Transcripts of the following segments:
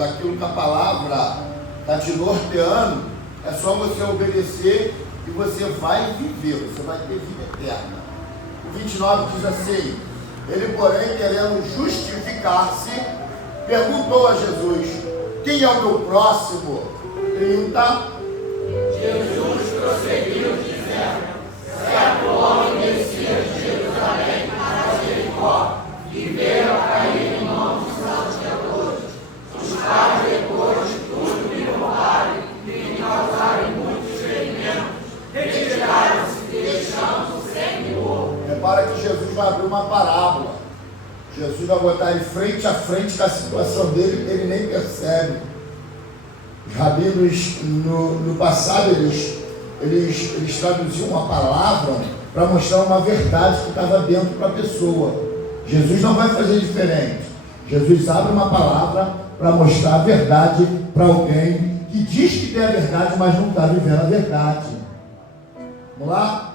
daquilo que a palavra está te norteando, é só você obedecer e você vai viver, você vai ter vida eterna. O 29 diz assim: ele, porém, querendo justificar-se, perguntou a Jesus: quem é o meu próximo? 30. Jesus prosseguiu dizendo: certo homem descia de Jerusalém para Jericó e veio a cair em mãos dos salteadores, os quais, depois de tudo lhe roubarem e lhe causarem muitos ferimentos, retiraram-se, deixando-o sem morro. Repara que Jesus vai abrir uma parábola. Jesus vai botar ele frente a frente com a situação dele, ele nem percebe. Os rabinos no passado eles traduziam uma palavra para mostrar uma verdade que estava dentro para a pessoa. Jesus não vai fazer diferente. Jesus abre uma palavra para mostrar a verdade para alguém que diz que tem a verdade, mas não está vivendo a verdade. Vamos lá?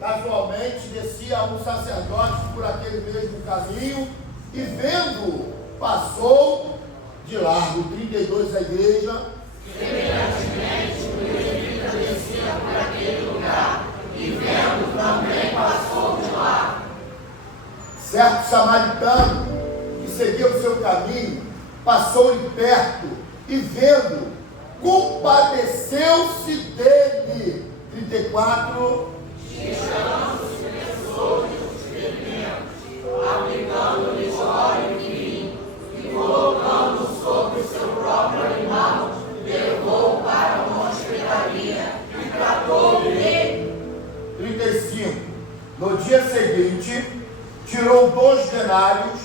Casualmente descia um sacerdote por aquele mesmo caminho e vendo, passou de largo. 32 a igreja. Semelhantemente, o levita descia por aquele lugar e vendo também passou de largo. Certo samaritano que seguia o seu caminho passou-lhe perto e vendo, compadeceu-se dele. 34. Tirando-se pessoas dos ferimentos, aplicando-lhes óleo e vinho, e colocando sobre seu próprio animal, levou-o para uma hospedaria e tratou dele. 35. No dia seguinte, tirou 2 denários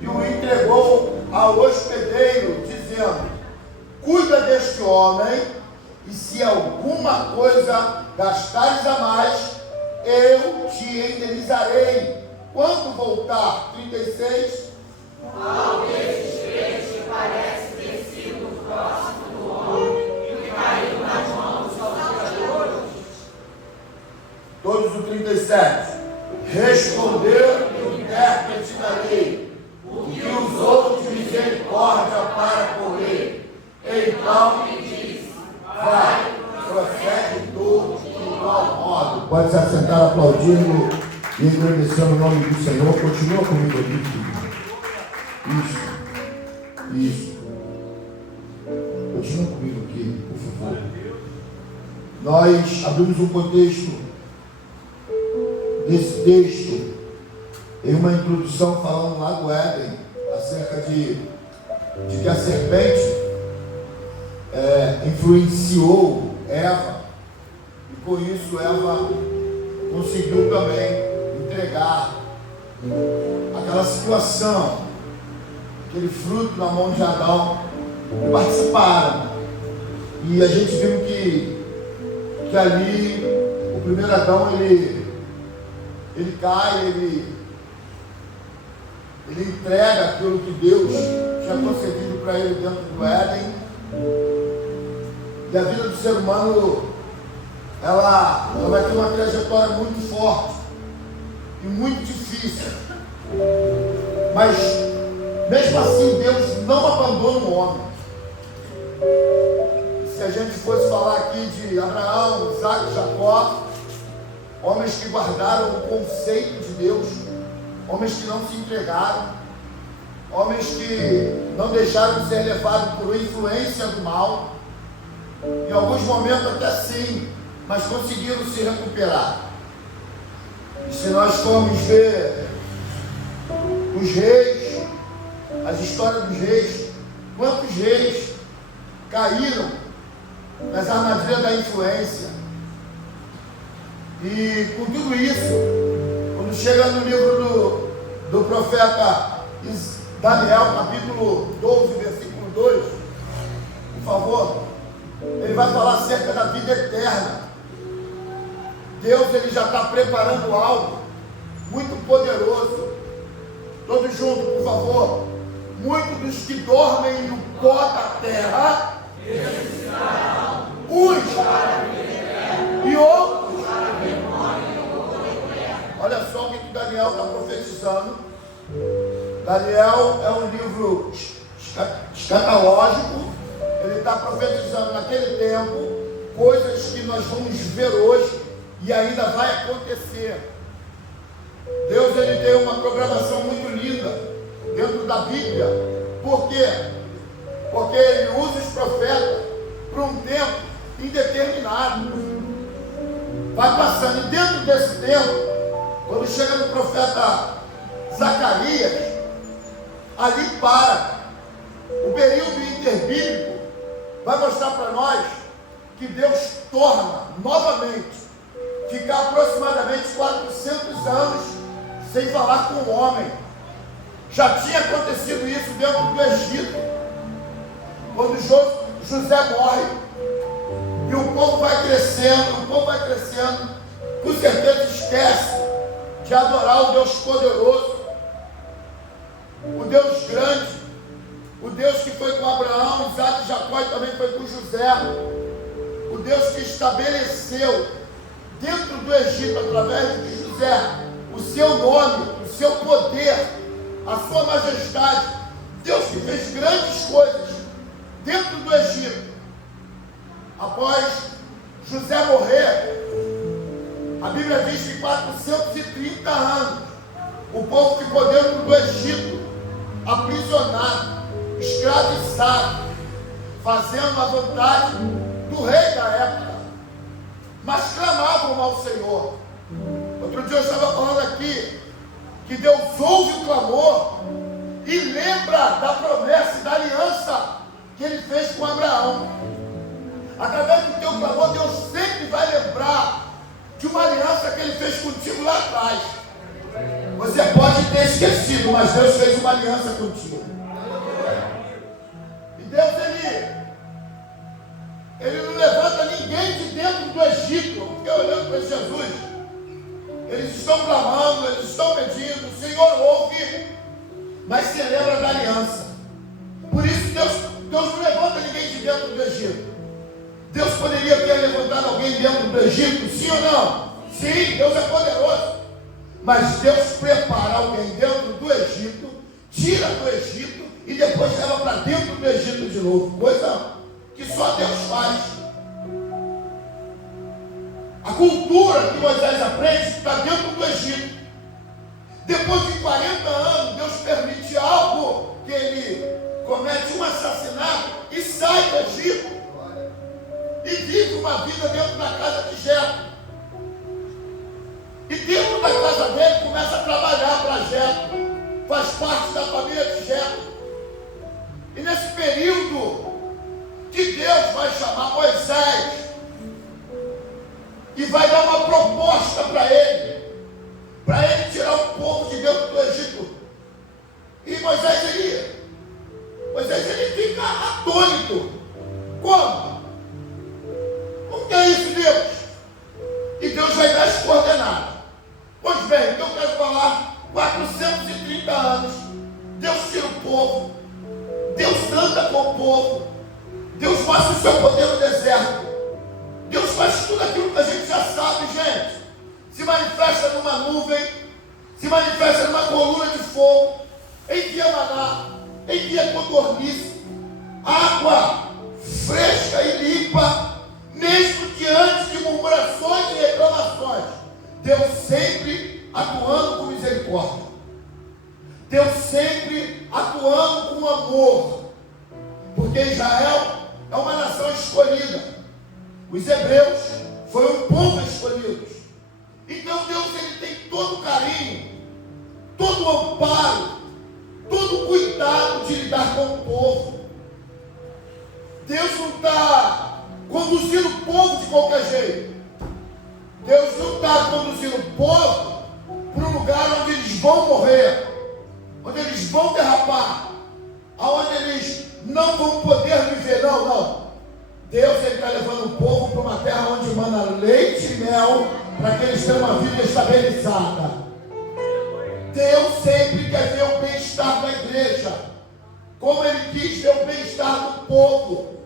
e o entregou ao hospedeiro, dizendo: cuida deste homem, e se alguma coisa gastares a mais, eu te indenizarei quando voltar. 36. Qual desses 3 te parece ter sido o próximo do homem que caiu nas mãos dos salteadores? Todos o 37. Respondeu o intérprete da lei: o que usou de misericórdia para com ele. Então lhe disse: vai, procede tu de igual modo. Pode se assentar aplaudindo e agradecendo o nome do Senhor. Continua comigo aqui, filho. Isso. Continua comigo aqui, por favor. Nós abrimos um contexto desse texto em uma introdução falando lá do Éden acerca de que a serpente influenciou Eva, e com isso Eva conseguiu também entregar aquela situação, aquele fruto na mão de Adão, e participaram. E a gente viu que ali o primeiro Adão ele cai, ele entrega aquilo que Deus tinha concedido para ele dentro do Éden. E a vida do ser humano, ela vai ter uma trajetória muito forte e muito difícil. Mas, mesmo assim, Deus não abandona o homem. Se a gente fosse falar aqui de Abraão, Isaac e Jacó, homens que guardaram o conceito de Deus, homens que não se entregaram, homens que não deixaram de ser levados por influência do mal, em alguns momentos até sim, mas conseguiram se recuperar. E se nós formos ver os reis, as histórias dos reis, quantos reis caíram nas armadilhas da influência? E com tudo isso, quando chega no livro do profeta Daniel, capítulo 12, versículo 2, por favor, ele vai falar acerca da vida eterna. Deus, ele já está preparando algo muito poderoso. Todos juntos, por favor. Muitos dos que dormem no pó da terra ressuscitarão, uns para a vida eterna e outros para a vergonha e o horror eterno. Olha só o que Daniel está profetizando. Daniel é um livro escatológico, ele está profetizando naquele tempo coisas que nós vamos ver hoje e ainda vai acontecer. Deus, ele tem uma programação muito linda dentro da Bíblia. Por quê? Porque ele usa os profetas para um tempo indeterminado. Vai passando, e dentro desse tempo, quando chega no profeta Zacarias, ali para. O período interbíblico vai mostrar para nós que Deus torna novamente ficar aproximadamente 400 anos sem falar com o homem. Já tinha acontecido isso dentro do Egito, quando José morre e o povo vai crescendo, com certeza esquece de adorar o Deus poderoso, o Deus grande, o Deus que foi com Abraão, Isaac e Jacó e também foi com José, o Deus que estabeleceu dentro do Egito, através de José, o seu nome, o seu poder, a sua majestade. Deus que fez grandes coisas dentro do Egito. Após José morrer, a Bíblia diz que 430 anos o povo ficou dentro do Egito, aprisionado, escravizado, fazendo a vontade do rei da época, mas clamavam ao Senhor. Outro dia eu estava falando aqui que Deus ouve o clamor e lembra da promessa e da aliança que ele fez com Abraão. Através do teu clamor, Deus sempre vai lembrar de uma aliança que ele fez contigo lá atrás. Você pode ter esquecido, mas Deus fez uma aliança contigo. E Deus, ele não levanta ninguém de dentro do Egito. Eu fiquei olhando para Jesus. Eles estão clamando, eles estão pedindo, o Senhor ouve, mas se lembra da aliança. Por isso Deus não levanta ninguém de dentro do Egito. Deus poderia ter levantado alguém dentro do Egito, sim ou não? Sim, Deus é poderoso. Mas Deus prepara alguém dentro do Egito, tira do Egito e depois leva para dentro do Egito de novo. Coisa que só Deus faz. A cultura que Moisés aprende está dentro do Egito. Depois de 40 anos, Deus permite algo, que ele comete um assassinato e sai do Egito. E vive uma vida dentro da casa de Jetro. E dentro da casa dele começa a trabalhar para Jetro. Faz parte da família de Jetro. E nesse período que Deus vai chamar Moisés e vai dar uma proposta para ele tirar o povo de dentro do Egito. E Moisés ele fica atônito. Como? O que é isso, Deus? E Deus vai dar as coordenadas. Pois bem, então eu quero falar 430 anos. Deus tira o povo. Deus anda com o povo. Deus mostra o seu poder no deserto. Deus faz tudo aquilo que a gente já sabe, gente. Se manifesta numa nuvem, se manifesta numa coluna de fogo, envia maná, envia codorniz, água fresca e limpa, mesmo diante de murmurações e reclamações. Deus sempre atuando com misericórdia. Deus sempre atuando com amor. Porque Israel é uma nação escolhida. Os hebreus foram um povo escolhido. Então Deus ele tem todo o carinho, todo o amparo, todo o cuidado de lidar com o povo. Deus não está conduzindo o povo de qualquer jeito. Deus não está conduzindo o povo para um lugar onde eles vão morrer, onde eles vão derrapar, aonde eles não vão poder viver. Não. Deus está levando o povo para uma terra onde manda leite e mel, para que eles tenham uma vida estabilizada. Deus sempre quer ver o bem-estar da igreja, como Ele quis ver o bem-estar do povo.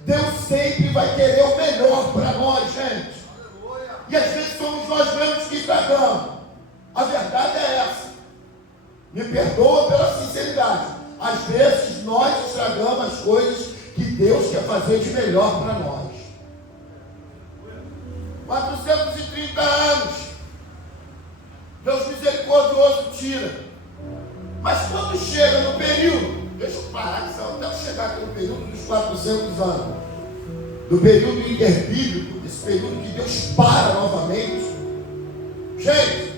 Deus sempre vai querer o melhor para nós, gente. E às vezes somos nós mesmos que estragamos. A verdade é essa. Me perdoa pela sinceridade. às vezes nós estragamos as coisas que Deus quer fazer de melhor para nós. 430 anos, Deus misericordioso tira. Mas quando chega no período, deixa eu parar, até eu chegar aqui no período dos 400 anos, do período interbíblico, esse período que Deus para novamente. Gente,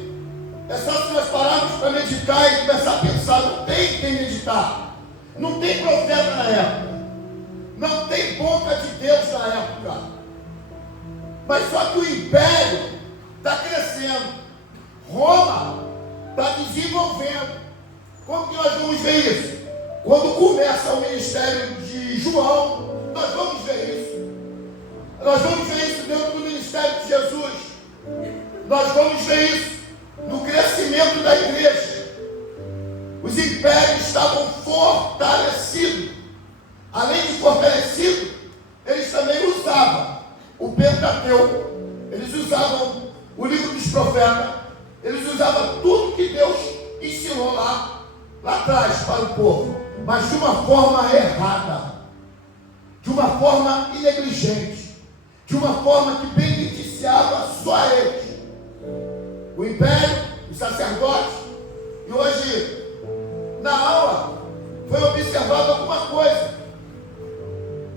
é só se nós pararmos para meditar e começar a pensar. Não tem quem meditar, não tem profeta na época, não tem boca de Deus na época. Mas só que o império está crescendo, Roma está desenvolvendo. Como que nós vamos ver isso? Quando começa o ministério de João, nós vamos ver isso. Nós vamos ver isso dentro do ministério de Jesus. Nós vamos ver isso no crescimento da igreja. Os impérios estavam fortalecidos. Além de fortalecidos, eles também usavam o Pentateuco, eles usavam o livro dos profetas, eles usavam tudo que Deus ensinou lá atrás para o povo, mas de uma forma errada, de uma forma negligente, de uma forma que beneficiava só eles. O império, os sacerdotes. E hoje, na aula, foi observado alguma coisa,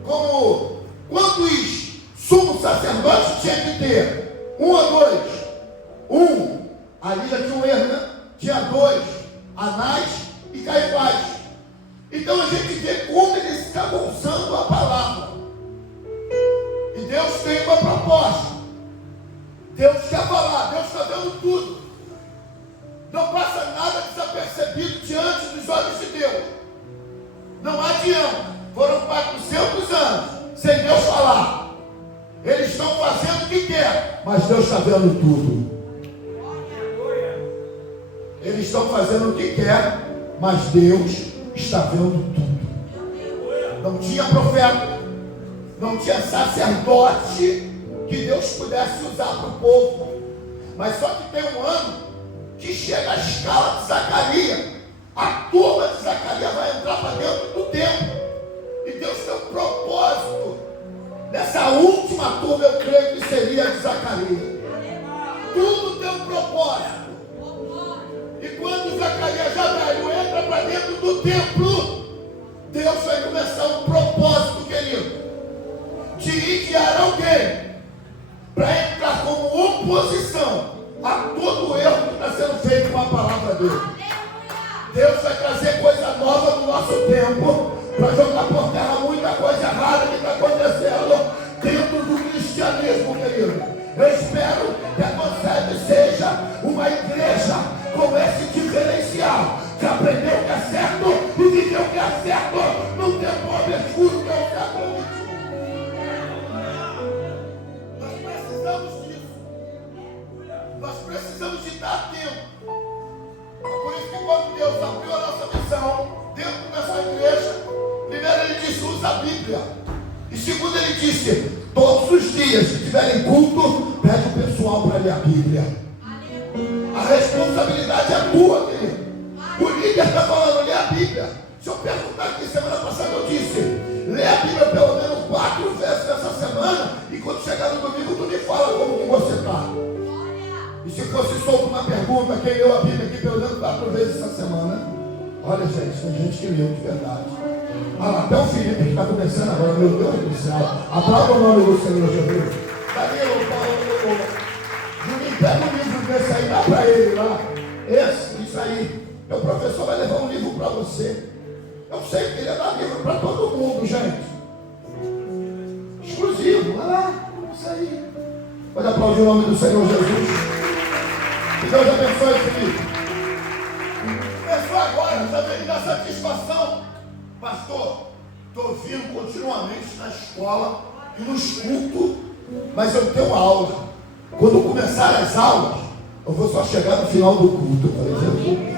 como quantos sumos sacerdotes tinha que ter? 1 ou 2? Ali já tinha um erro, né? Tinha 2, Anás e Caifás. Então a gente vê como eles estavam usando a palavra. E Deus tem uma proposta. Deus quer falar, Deus está vendo tudo. Não passa nada desapercebido diante dos olhos de Deus. Não adianta. Foram 400 anos sem Deus falar. Eles estão fazendo o que quer, mas Deus está vendo tudo. Eles estão fazendo o que quer, mas Deus está vendo tudo. Não tinha profeta, não tinha sacerdote que Deus pudesse usar para o povo. Mas só que tem um ano que chega a escala de Zacarias. A turma de Zacarias vai entrar para dentro do templo. E Deus tem um propósito. Nessa última turma, eu creio que seria de Zacarias. Tudo tem um propósito. E quando Zacarias já velho entra para dentro do templo, Deus vai começar um propósito, querido, de enviar alguém para entrar como oposição a todo o erro que está sendo feito com a palavra dele. Deus vai trazer coisa nova no nosso tempo, para jogar por terra muita coisa errada que está acontecendo dentro do cristianismo, querido. Eu espero que a Concebe seja uma igreja com esse diferencial, que aprendeu o que é certo e viveu o que é certo no tempo obscuro que é o século XXI. Nós precisamos disso. Nós precisamos de estar atento. Por isso que quando Deus abriu a nossa missão dentro dessa igreja, primeiro ele disse, usa a Bíblia. E segundo ele disse, todos os dias que tiverem culto, pede o pessoal para ler a Bíblia. A responsabilidade é tua, querido. O líder está falando, lê a Bíblia. Se eu perguntar aqui, semana passada eu disse, lê a Bíblia pelo menos 4 vezes nessa semana, e quando chegar no domingo, tu me fala como que você está. E se fosse solto uma pergunta, quem leu a Bíblia aqui pelo menos 4 vezes essa semana? Olha, gente, tem gente que leu de verdade. Até o Felipe que está começando agora, meu Deus do céu. Aplauda o nome do Senhor Jesus. Cadê o Paulo? Juninho, pega um livro desse aí, dá para ele lá. Isso aí. Meu professor vai levar um livro para você. Eu sei que ele vai dar livro para todo mundo, gente. Exclusivo, vai lá. Isso aí. Pode aplaudir o nome do Senhor Jesus. Que Deus abençoe, Felipe. Começou agora, está vendo da satisfação. Pastor, estou vindo continuamente na escola e nos cultos, mas eu tenho aula. Quando começar as aulas, eu vou só chegar no final do culto. Eu falei, Jesus.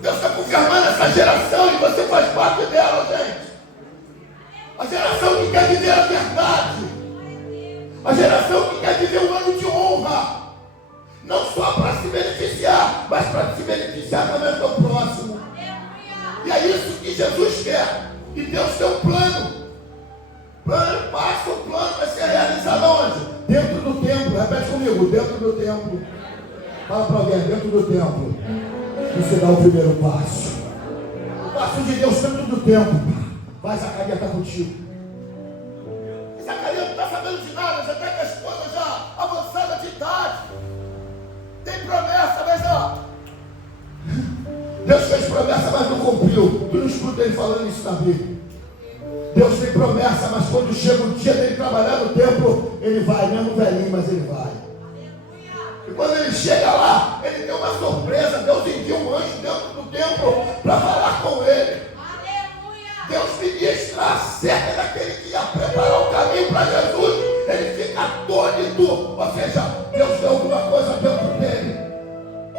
Deus está confirmando essa geração e você faz parte dela, gente. A geração que quer viver a verdade. A geração que quer viver um ano de honra. Não só para se beneficiar, mas para se beneficiar também do próximo. E é isso que Jesus quer. E Deus tem um plano. Plano passa, o plano vai ser realizado aonde? Dentro do templo. Repete comigo, dentro do templo. Fala para alguém, dentro do templo. Você dá o primeiro passo. O passo de Deus dentro do templo. Vai, Zacarias está contigo. Zacarias não está sabendo de nada, já está com a esposa já avançada de idade. Tem promessa, mas ó. Deus fez promessa, mas não cumpriu. Tu não escuta ele falando isso na Bíblia. Deus tem promessa, mas quando chega o dia dele trabalhar no templo, ele vai, mesmo velhinho, mas ele vai. E quando ele chega lá, ele tem uma surpresa. Deus envia um anjo dentro do templo para falar com ele. Deus ministra acerca daquele que ia preparar o caminho para Jesus. Ele fica atônito. Ou seja, Deus tem alguma coisa dentro dele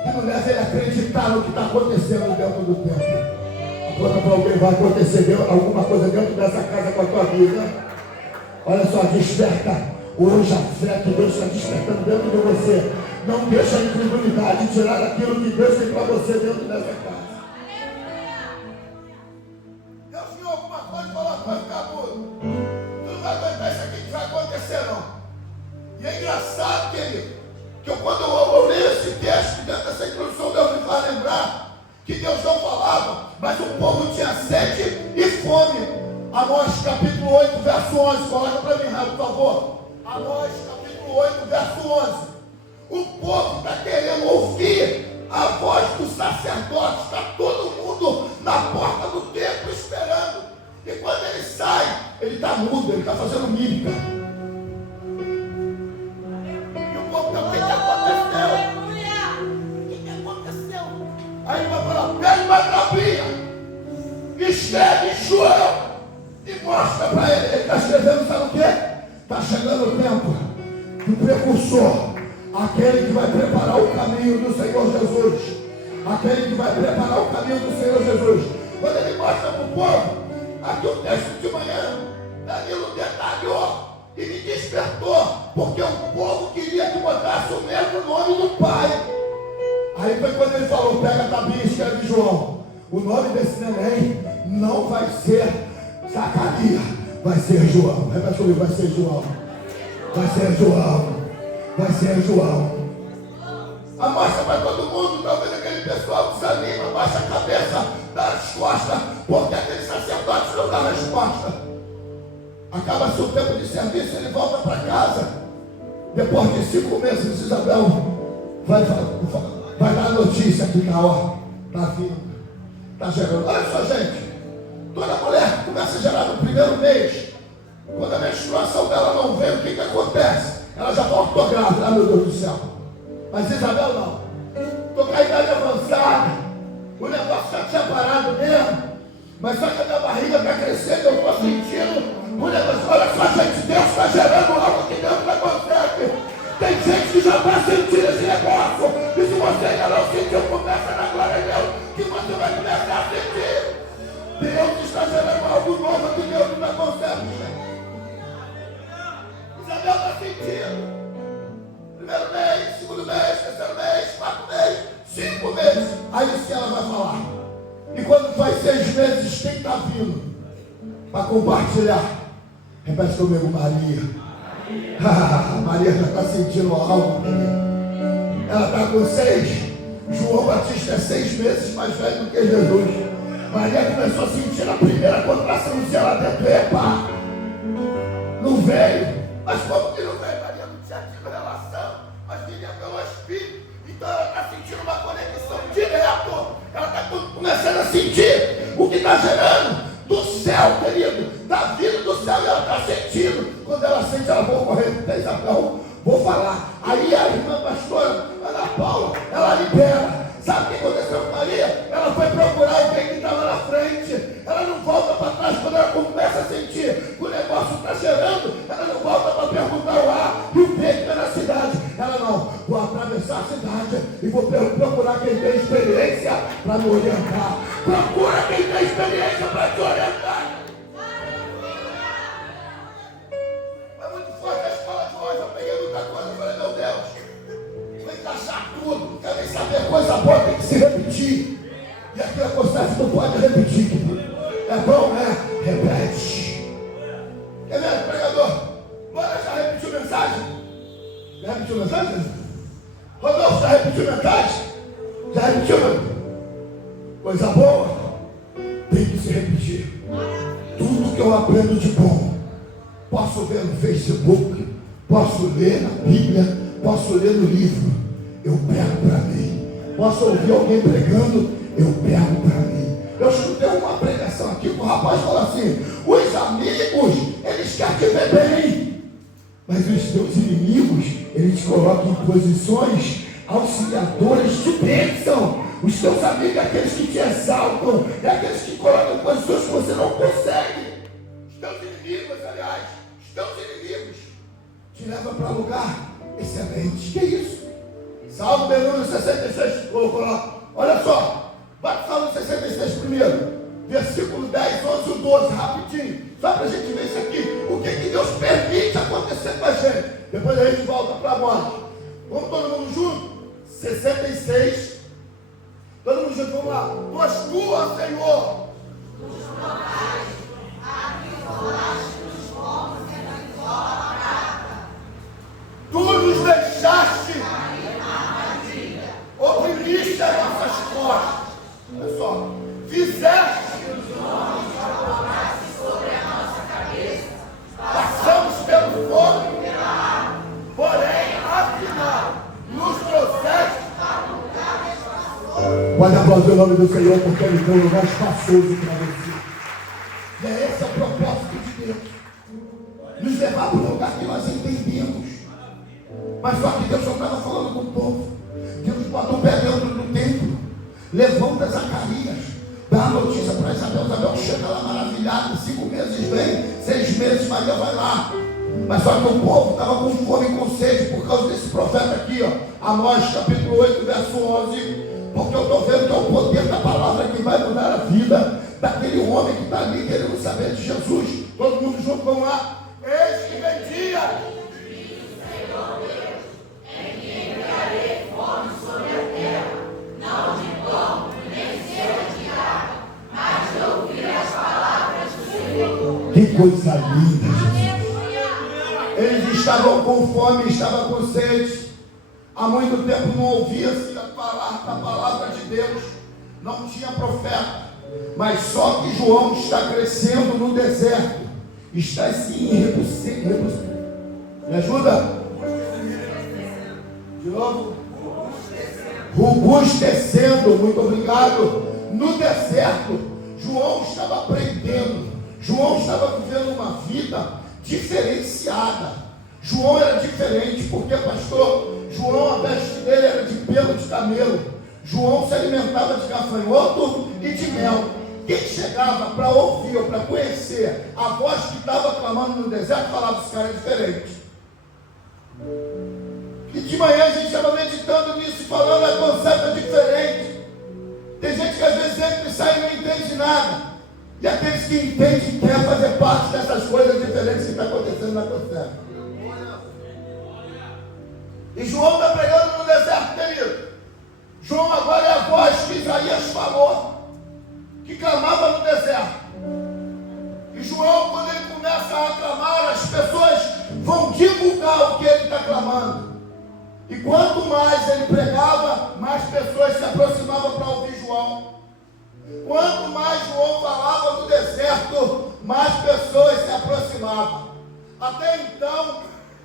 que não leva ele a acreditar no que está acontecendo dentro do templo. Conta para alguém, vai acontecer alguma coisa dentro dessa casa com a tua vida. Olha só, desperta hoje a fé que Deus está despertando dentro de você. Não deixa a incredulidade tirar aquilo que Deus tem para você dentro dessa casa. Deus viu alguma coisa e falou, vai ficar mudo. Tu não vai aguentar isso aqui que vai acontecer, não. E é engraçado, querido, que quando eu leio esse texto, dentro dessa introdução, Deus me faz lembrar que Deus não falava, mas o povo tinha sede e fome. Amós capítulo 8, verso 11. Coloca para mim, por favor. Amós capítulo 8, verso 11. O povo está querendo ouvir a voz do sacerdote. Está todo mundo na porta do templo esperando. E quando ele sai, ele está mudo, ele está fazendo mímica. E o povo está, o que aconteceu? Aí ele vai falar, pega uma tapinha, escreve Joel e mostra para ele. Ele está escrevendo, sabe o quê? Está chegando o tempo do precursor, aquele que vai preparar o caminho do Senhor Jesus. Aquele que vai preparar o caminho do Senhor Jesus. Quando ele mostra para o povo, aqui o texto de manhã, Danilo detalhou e me despertou, porque o povo queria que botasse o mesmo nome do Pai. Aí foi quando ele falou, pega a tabinha e escreve João. O nome desse neném não vai ser Zacarias, vai ser João. Repete comigo, vai ser João. Vai ser João. Vai ser João. Amostra para todo mundo, talvez aquele pessoal desanima, abaixa a cabeça, dá as costas, porque aquele sacerdote não dá resposta. Acaba-se o tempo de serviço, ele volta para casa. Depois de 5 meses, Isabel vai dar a notícia que está vindo, está gerando. Olha só, gente, toda mulher que começa a gerar no primeiro mês, quando a menstruação dela não vem, o que acontece? Ela já volta grávida, ah, meu Deus do céu. Mas Isabel não. Estou com a idade avançada, o negócio já tinha parado mesmo, mas só que a minha barriga está crescendo, eu estou sentindo o negócio. Olha só, gente, Deus está gerando algo que Deus não consegue. Tem gente que já está sentindo esse negócio. E se você ainda não sentiu, começa na glória de Deus, que você vai começar a sentir. Deus está gerando algo novo que Deus não consegue. Isabel está sentindo. Primeiro mês, segundo mês, terceiro mês, 4 meses, 5 meses. Aí sim ela vai falar. E quando faz 6 meses, quem está vindo para compartilhar? Repete comigo, Maria. Maria já está sentindo algo, ela está com 6. João Batista é 6 meses mais velho do que Jesus. Maria começou a sentir a primeira contração de ela dentro. Epa! Não veio. Mas como que não veio? Maria não tinha tido relação, mas vinha pelo Espírito. Então ela está sentindo uma conexão direto. Ela está começando a sentir o que está gerando do céu, querido, da vida do céu, e ela está sentindo. Quando ela sente, ela vai correr para Isabel, vou falar. Aí a irmã pastora Ana Paula, ela libera. Sabe o que aconteceu com Maria? Ela foi procurar alguém que estava na frente. Ela não volta para trás quando ela começa a sentir que o negócio está cheirando. Ela não volta para perguntar o A e o B que está na cidade. Ela não, vou atravessar a cidade e vou procurar quem tem experiência para me orientar. Procura quem tem experiência para te orientar. É muito forte a escola de hoje. Eu peguei muita coisa e falei, meu Deus, vou encaixar tudo. Não quero nem saber, coisa boa tem que se repetir. E aquilo que acontece não pode repetir. João repete. Quer ver, pregador? Bora já repetir a mensagem? Já repetiu a mensagem? Rodolfo, já repetiu a mensagem? Já repetiu? Coisa boa tem que se repetir. Tudo que eu aprendo de bom, posso ver no Facebook, posso ler na Bíblia, posso ler no livro, eu pego para mim. Posso ouvir alguém pregando, eu pego para mim. Eu escutei uma pregação aqui que o rapaz falou assim: os amigos, eles querem te ver bem, mas os teus inimigos, eles te colocam em posições auxiliadoras de bênção. Os teus amigos é aqueles que te exaltam, é aqueles que colocam em posições que você não consegue. Os teus inimigos, aliás, os teus inimigos te levam para lugar excelente. Que isso? Salmo de número 66, colocou lá. Olha só, vai para o Salmo 66 primeiro, versículo 10, 11 e 12, rapidinho, só para a gente ver isso aqui, o que Deus permite acontecer com a gente. Depois a gente volta para nós. Vamos todo mundo junto? 66. Todo mundo junto, vamos lá. Pois tu, ó Senhor, nos provais, abençoaste-nos como se a prata. Tu nos deixaste oprimiste as nossas costas. Olha só, fizeste os homens colocar-se sobre a nossa cabeça. Passamos pelo fogo e pela água, porém, afinal, nos trouxeste para um lugar espaçoso. Pode aplaudir o nome do Senhor, porque Ele tem um lugar espaçoso para você. E é esse o propósito de Deus, nos levar para um lugar que nós entendemos. Mas só que Deus só estava falando com o povo. Deus botou o pé dentro do templo, levanta Zacarias, dá a notícia para Isabel. Isabel chega lá maravilhada, 5 meses vem, 6 meses Maria vai lá. Mas só que o povo estava com fome e com sede por causa desse profeta aqui, ó, Amós capítulo 8, verso 11. Porque eu estou vendo que é o poder da palavra que vai mudar a vida daquele homem que está ali querendo saber de Jesus. Todo mundo junto, vamos lá. Eis que vem dia, que coisa linda, Jesus. Eles estavam com fome, estavam com sede. Há muito tempo não ouvia-se falar da palavra de Deus. Não tinha profeta. Mas só que João está crescendo no deserto. Está assim, me ajuda? De novo. Robustecendo, muito obrigado. No deserto, João estava aprendendo. João estava vivendo uma vida diferenciada. João era diferente, porque, pastor, João, a veste dele era de pelo de camelo. João se alimentava de gafanhoto e de mel. Quem chegava para ouvir ou para conhecer a voz que estava clamando no deserto, falava: esse cara é diferente. E de manhã a gente estava meditando nisso, falando: a conceito é diferente. Tem gente que às vezes entra e sai e não entende nada. E aqueles que entendem querem fazer parte dessas coisas diferentes que estão acontecendo na conceito. E João está pregando no deserto, querido. João agora é a voz que Isaías falou, que clamava no deserto. E João, quando ele começa a clamar, as pessoas vão divulgar o que ele está clamando. E quanto mais ele pregava, mais pessoas se aproximavam para ouvir João. Quanto mais João falava no deserto, mais pessoas se aproximavam. Até então,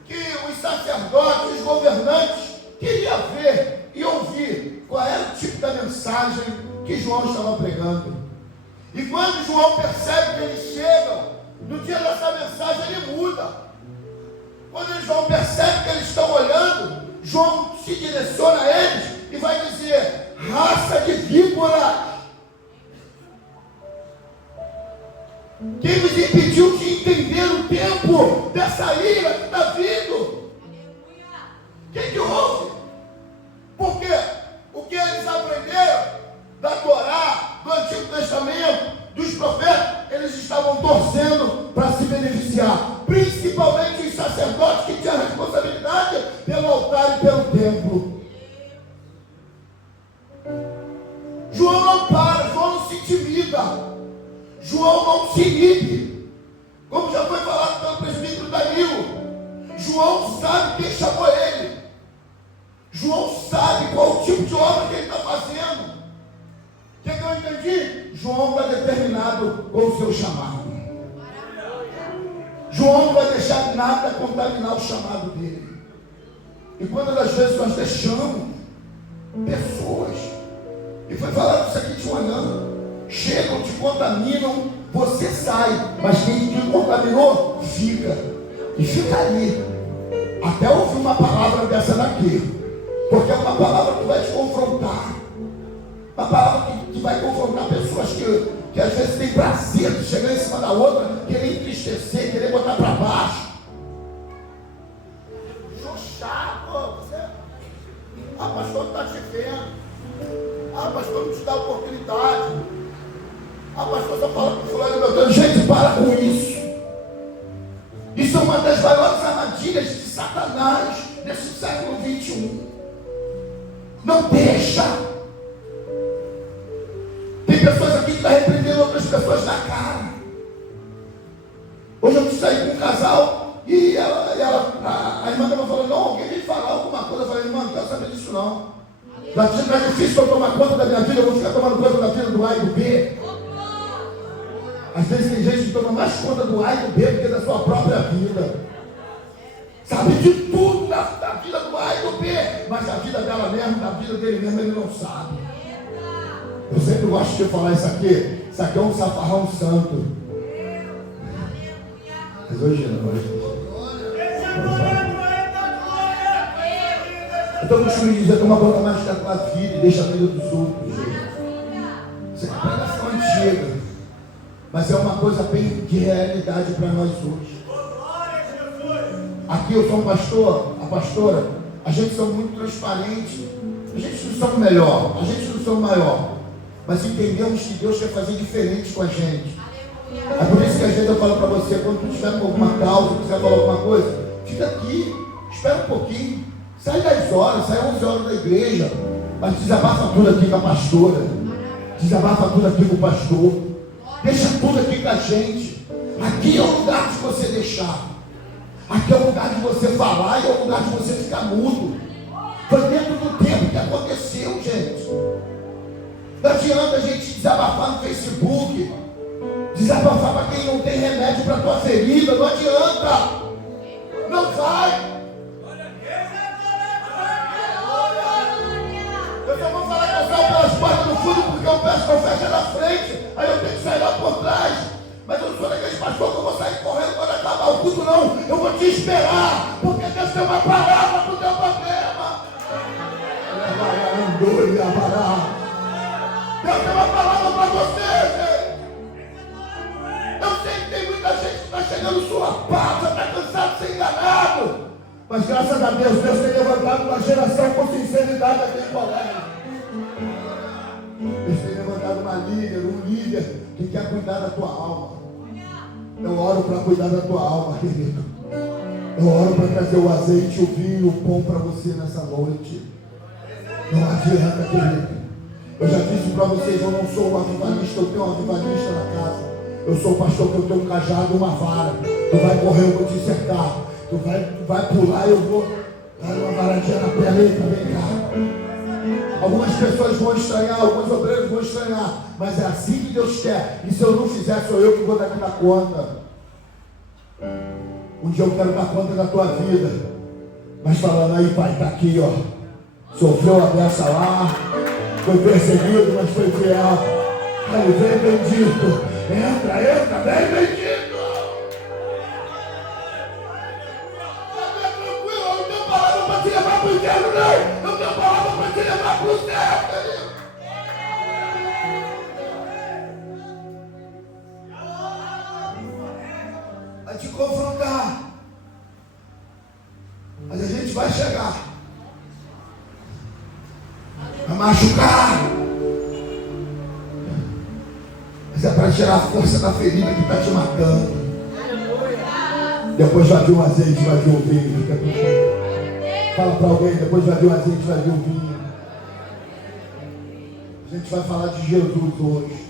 que os sacerdotes, os governantes, queriam ver e ouvir qual era o tipo da mensagem que João estava pregando. E quando João percebe que eles chegam, no dia dessa mensagem ele muda. Quando João percebe que eles estão olhando, João se direciona a eles e vai dizer: raça de víboras, quem nos impediu de entender o tempo dessa ira que está vindo? Quem que houve? Porque o que eles aprenderam da Torá, do Antigo Testamento, dos profetas, eles estavam torcendo para se beneficiar, principalmente os sacerdotes que tinham responsabilidade pelo altar e pelo templo. João não para, João não se intimida, João não se inibe. Como já foi falado pelo presbítero Danilo, João sabe quem chamou ele. João sabe qual o tipo de obra que ele está fazendo. O que eu entendi? João está determinado com o seu chamado. João não vai deixar nada contaminar o chamado dele. E quantas das vezes nós deixamos pessoas, e foi falado isso aqui de manhã, chegam, te contaminam, você sai, mas quem te contaminou, fica. E fica ali, até ouvir uma palavra dessa daqui, porque é uma palavra que vai te confrontar, uma palavra que vai confrontar pessoas que às vezes têm prazer de chegar em cima da outra, querer entristecer, querer botar para baixo. Chato, você. Pastor, está te vendo. Pastor, não te dá oportunidade. Pastor, só fala com fulano, meu Deus. Gente, para com isso. Isso é uma das maiores armadilhas de Satanás nesse século 21. Não deixa. Tem pessoas aqui que estão repreendendo outras pessoas na cara. Hoje eu saí com um casal e a irmã estava falando, não, alguém vem falar alguma coisa. Eu falei, irmã, não quero saber disso não. Está difícil eu tomar conta da minha vida, eu vou ficar tomando conta da vida do A e do B. Às vezes tem gente que toma mais conta do A e do B do que da sua própria vida. Sabe de tudo da vida do A e do B, mas a vida dela mesmo, da vida dele mesmo, ele não sabe. Eu sempre gosto de falar isso aqui. Isso aqui é um safarrão santo. Mas hoje não. Então eu costumo dizer, toma conta mais da tua vida e deixa a vida dos outros. Isso é uma pregação antiga, mas é uma coisa bem de realidade para nós hoje. Aqui eu sou um pastor, a pastora, a gente somos muito transparentes, a gente não somos melhor, a gente não somos maior, mas entendemos que Deus quer fazer diferente com a gente. É por isso que às vezes eu falo para você, quando tu estiver com alguma causa, quiser falar alguma coisa, fica aqui, espera um pouquinho, sai 10 horas, sai 11 horas da igreja, mas desabafa tudo aqui com a pastora, desabafa tudo aqui com o pastor, deixa tudo aqui com a gente. Aqui é o lugar de você deixar, aqui é o lugar de você falar e é o lugar de você ficar mudo. Foi dentro do tempo que aconteceu, gente. Não adianta a gente desabafar no Facebook, desabafar para quem não tem remédio para a tua ferida, não adianta, não vai. Eu só vou falar que eu saio pelas portas do fundo porque o pessoal fecha na frente, aí eu tenho que sair lá por trás. Mas eu não sou daqueles pastores que eu vou sair correndo quando acabar o culto, não. Eu vou te esperar, porque Deus tem uma palavra para o teu problema. Deus tem uma palavra para você, gente. Eu sei que tem muita gente que está chegando sua paz, está cansado de ser enganado. Mas graças a Deus, Deus tem levantado uma geração com sinceridade aqui em colégio. Deus tem levantado um líder que quer cuidar da tua alma. Eu oro para cuidar da tua alma, querido. Eu oro para trazer o azeite, o vinho, o pão para você nessa noite. Não adianta, querido. Eu já disse para vocês, eu não sou um avivalista, eu tenho um avivalista na casa. Eu sou o pastor que eu tenho um cajado e uma vara. Tu vai correr, eu vou te cercar. Tu vai pular, eu vou dar uma varadinha na peleta, vem cá. Algumas pessoas vão estranhar, alguns obreiros vão estranhar, mas é assim que Deus quer. E se eu não fizer, sou eu que vou dar conta. Um dia eu quero dar conta da tua vida, mas falando aí, pai, tá aqui, ó. Sofreu a beça lá, foi perseguido, mas foi fiel. Aí vem bendito, entra, vem bendito. Te levar para o inferno, não. Eu tenho palavra para te levar para o céu, querido. Vai te confrontar. Mas a gente vai chegar. Vai machucar. Mas é para tirar a força da ferida que está te matando. Depois vai vir um azeite, vai vir um vinho. Fica tranquilo. Fala para alguém, depois vai vir o azeite, vai vir o vinho. A gente vai falar de Jesus hoje.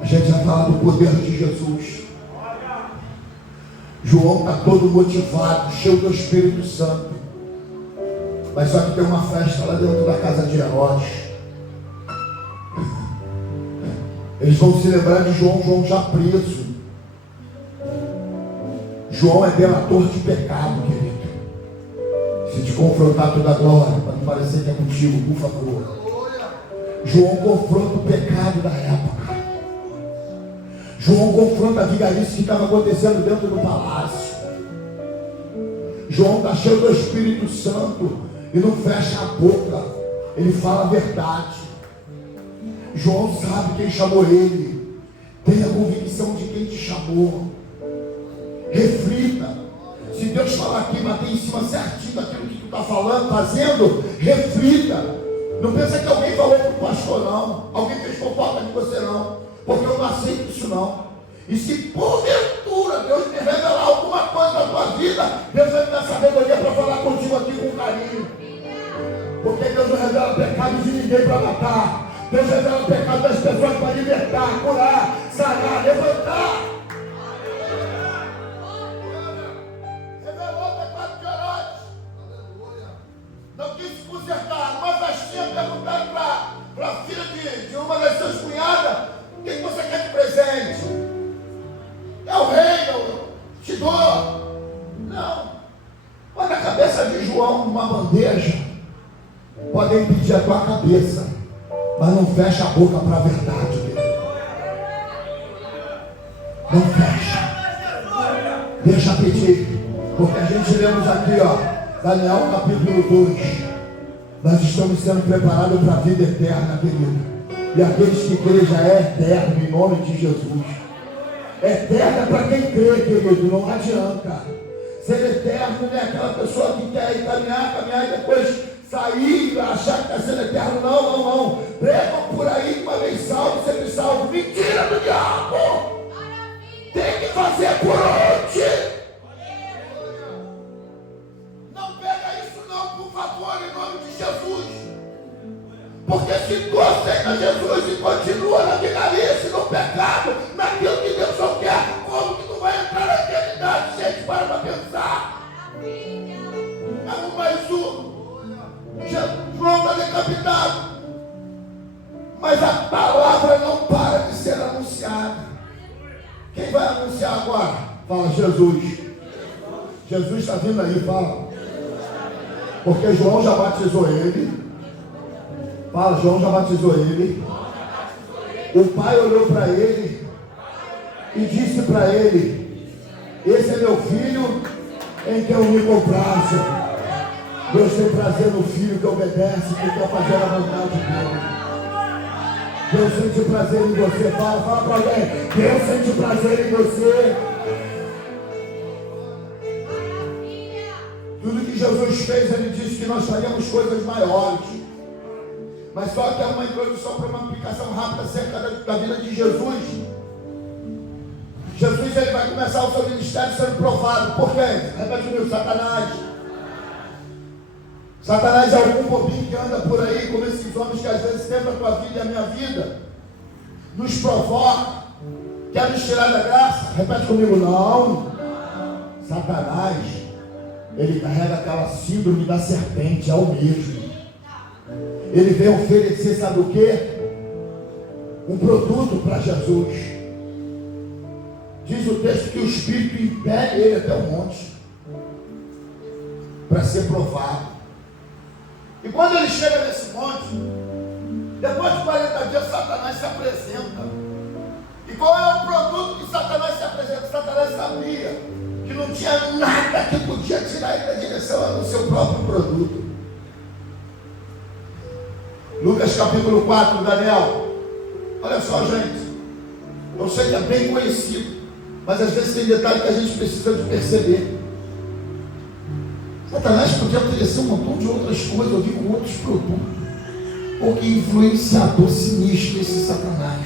A gente vai falar do poder de Jesus. João está todo motivado, cheio do Espírito Santo. Mas só que tem uma festa lá dentro da casa de Herodes. Eles vão se lembrar de João já preso. João é delator de pecado, querido. Se te confrontar toda a glória, para não parecer que é contigo, por favor. João confronta o pecado da época. João confronta a vigarice que estava acontecendo dentro do palácio. João está cheio do Espírito Santo e não fecha a boca. Ele fala a verdade. João sabe quem chamou ele. Tenha convicção de quem te chamou. Reflita. Se Deus falar aqui, bater em cima certinho daquilo que tu está falando, fazendo, reflita. Não pensa que alguém falou para o pastor, não. Alguém fez fofoca de você, não. Porque eu não aceito isso, não. E se porventura Deus me revelar alguma coisa na tua vida, Deus vai me dar sabedoria para falar contigo aqui com carinho. Porque Deus não revela pecado de ninguém para matar. Deus revela o pecado das pessoas para libertar, curar, sarar, levantar. Revelou o pecado de Herodes. Não quis se consertar. Uma festinha perguntaram para a filha de uma das suas cunhadas: o que você quer de presente? É o rei, eu te dou. Não. Mas na cabeça de João, numa bandeja, podem pedir a tua cabeça, mas não fecha a boca para a verdade, querido. Não fecha. Deixa pedir. Porque a gente lemos aqui, Daniel capítulo 2. Nós estamos sendo preparados para a vida eterna, querido. E aqueles que creem já é eterno, em nome de Jesus. Eterno é para quem crê, querido, não adianta. Ser eterno não é aquela pessoa que quer caminhar e depois sair e achar que está sendo eterno. Não. Pregam por aí que uma vez salvo, sempre salvo. Mentira do diabo! Tem que fazer por onde? Não pega isso não, por favor, em nome de Jesus. Porque se tu aceita Jesus e continua na vigarice, no pecado, naquilo que Deus não quer, como que tu vai entrar na eternidade? Gente, para pensar. Vamos mais um. João está decapitado. Mas a palavra não para de ser anunciada. Quem vai anunciar agora? Fala, Jesus. Jesus está vindo aí, fala. Porque João já batizou ele. Fala, João já batizou ele. O pai olhou para ele e disse para ele: esse é meu filho em quem eu me comprazo. Deus tem prazer no filho que obedece, que quer fazer a vontade dele. Deus sente prazer em você. Fala para alguém: Deus sente prazer em você. Tudo que Jesus fez, ele disse que nós faríamos coisas maiores. Mas só que é uma introdução para uma aplicação rápida acerca da vida de Jesus. Jesus, ele vai começar o seu ministério sendo provado. Por quê? Repete comigo: Satanás. Satanás é algum bobinho que anda por aí, como esses homens que às vezes tentam a tua vida e a minha vida, nos provoca, quer nos tirar da graça. Repete comigo: não. Satanás, ele carrega aquela síndrome da serpente, é o mesmo. Ele veio oferecer, sabe o quê? Um produto para Jesus. Diz o texto que o Espírito impele ele até o monte para ser provado. E quando ele chega nesse monte, depois de 40 dias, Satanás se apresenta. E qual é o produto que Satanás se apresenta? Satanás sabia que não tinha nada que podia tirar ele da direção do seu próprio produto. Lucas capítulo 4, Daniel. Olha só, gente. Eu sei que é bem conhecido, mas às vezes tem detalhe que a gente precisa de perceber. Satanás podia oferecer um montão de outras coisas, eu digo outros produtos. Ou que influenciador sinistro esse Satanás.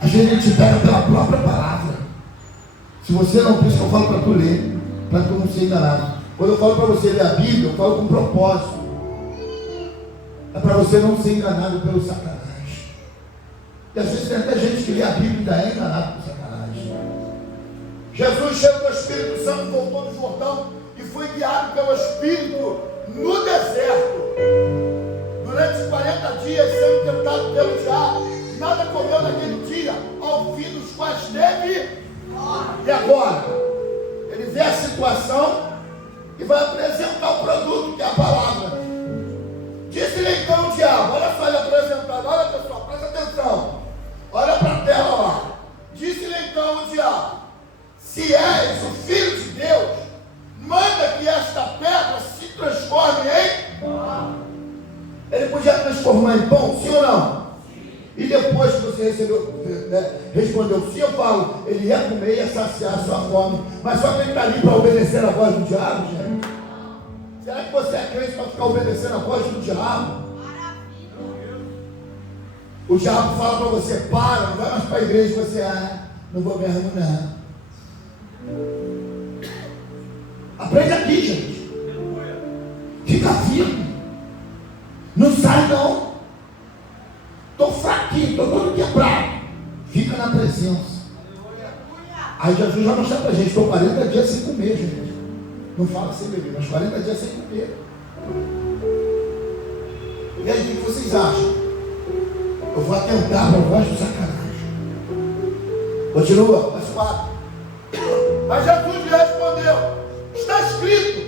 Às vezes ele te pega pela própria palavra. Se você não pensa, eu falo para tu ler, para tu não ser enganado. Quando eu falo para você ler a Bíblia, eu falo com propósito. É para você não ser enganado pelo Satanás. E Porque às vezes tem até gente que lê a Bíblia e ainda é enganado por Satanás. Jesus, cheio do Espírito Santo, voltou do Jordão e foi guiado pelo Espírito no deserto. Durante 40 dias sendo tentado pelo diabo. Nada comeu naquele dia, ao fim dos quais teve. E agora? Ele vê a situação e vai apresentar o produto, que é a palavra. Disse-lhe então o diabo, olha só ele apresentando, olha pessoal, presta atenção, olha para a tela lá. Disse-lhe então o diabo, se és o Filho de Deus, manda que esta pedra se transforme em pão. Ele podia transformar em pão, sim ou não? E depois que você respondeu sim, eu falo, ele ia comer e ia saciar a sua fome. Mas só que ele está ali para obedecer a voz do diabo, gente. Será que você é crente para ficar obedecendo a voz do diabo? O diabo fala para você, para, não vai mais para a igreja, você, não vou mesmo não. Aprende aqui, gente. Fica firme. Não sai não. Estou fraquinho, estou todo quebrado. Fica na presença. Aí Jesus vai mostrar para a gente, estou 40 dias sem comer, gente. Não fala sem beber, mas 40 dias sem comer. E aí, o que vocês acham? Eu vou atentar para a voz do Satanás. Continua, mais 4. Mas Jesus lhe respondeu, está escrito.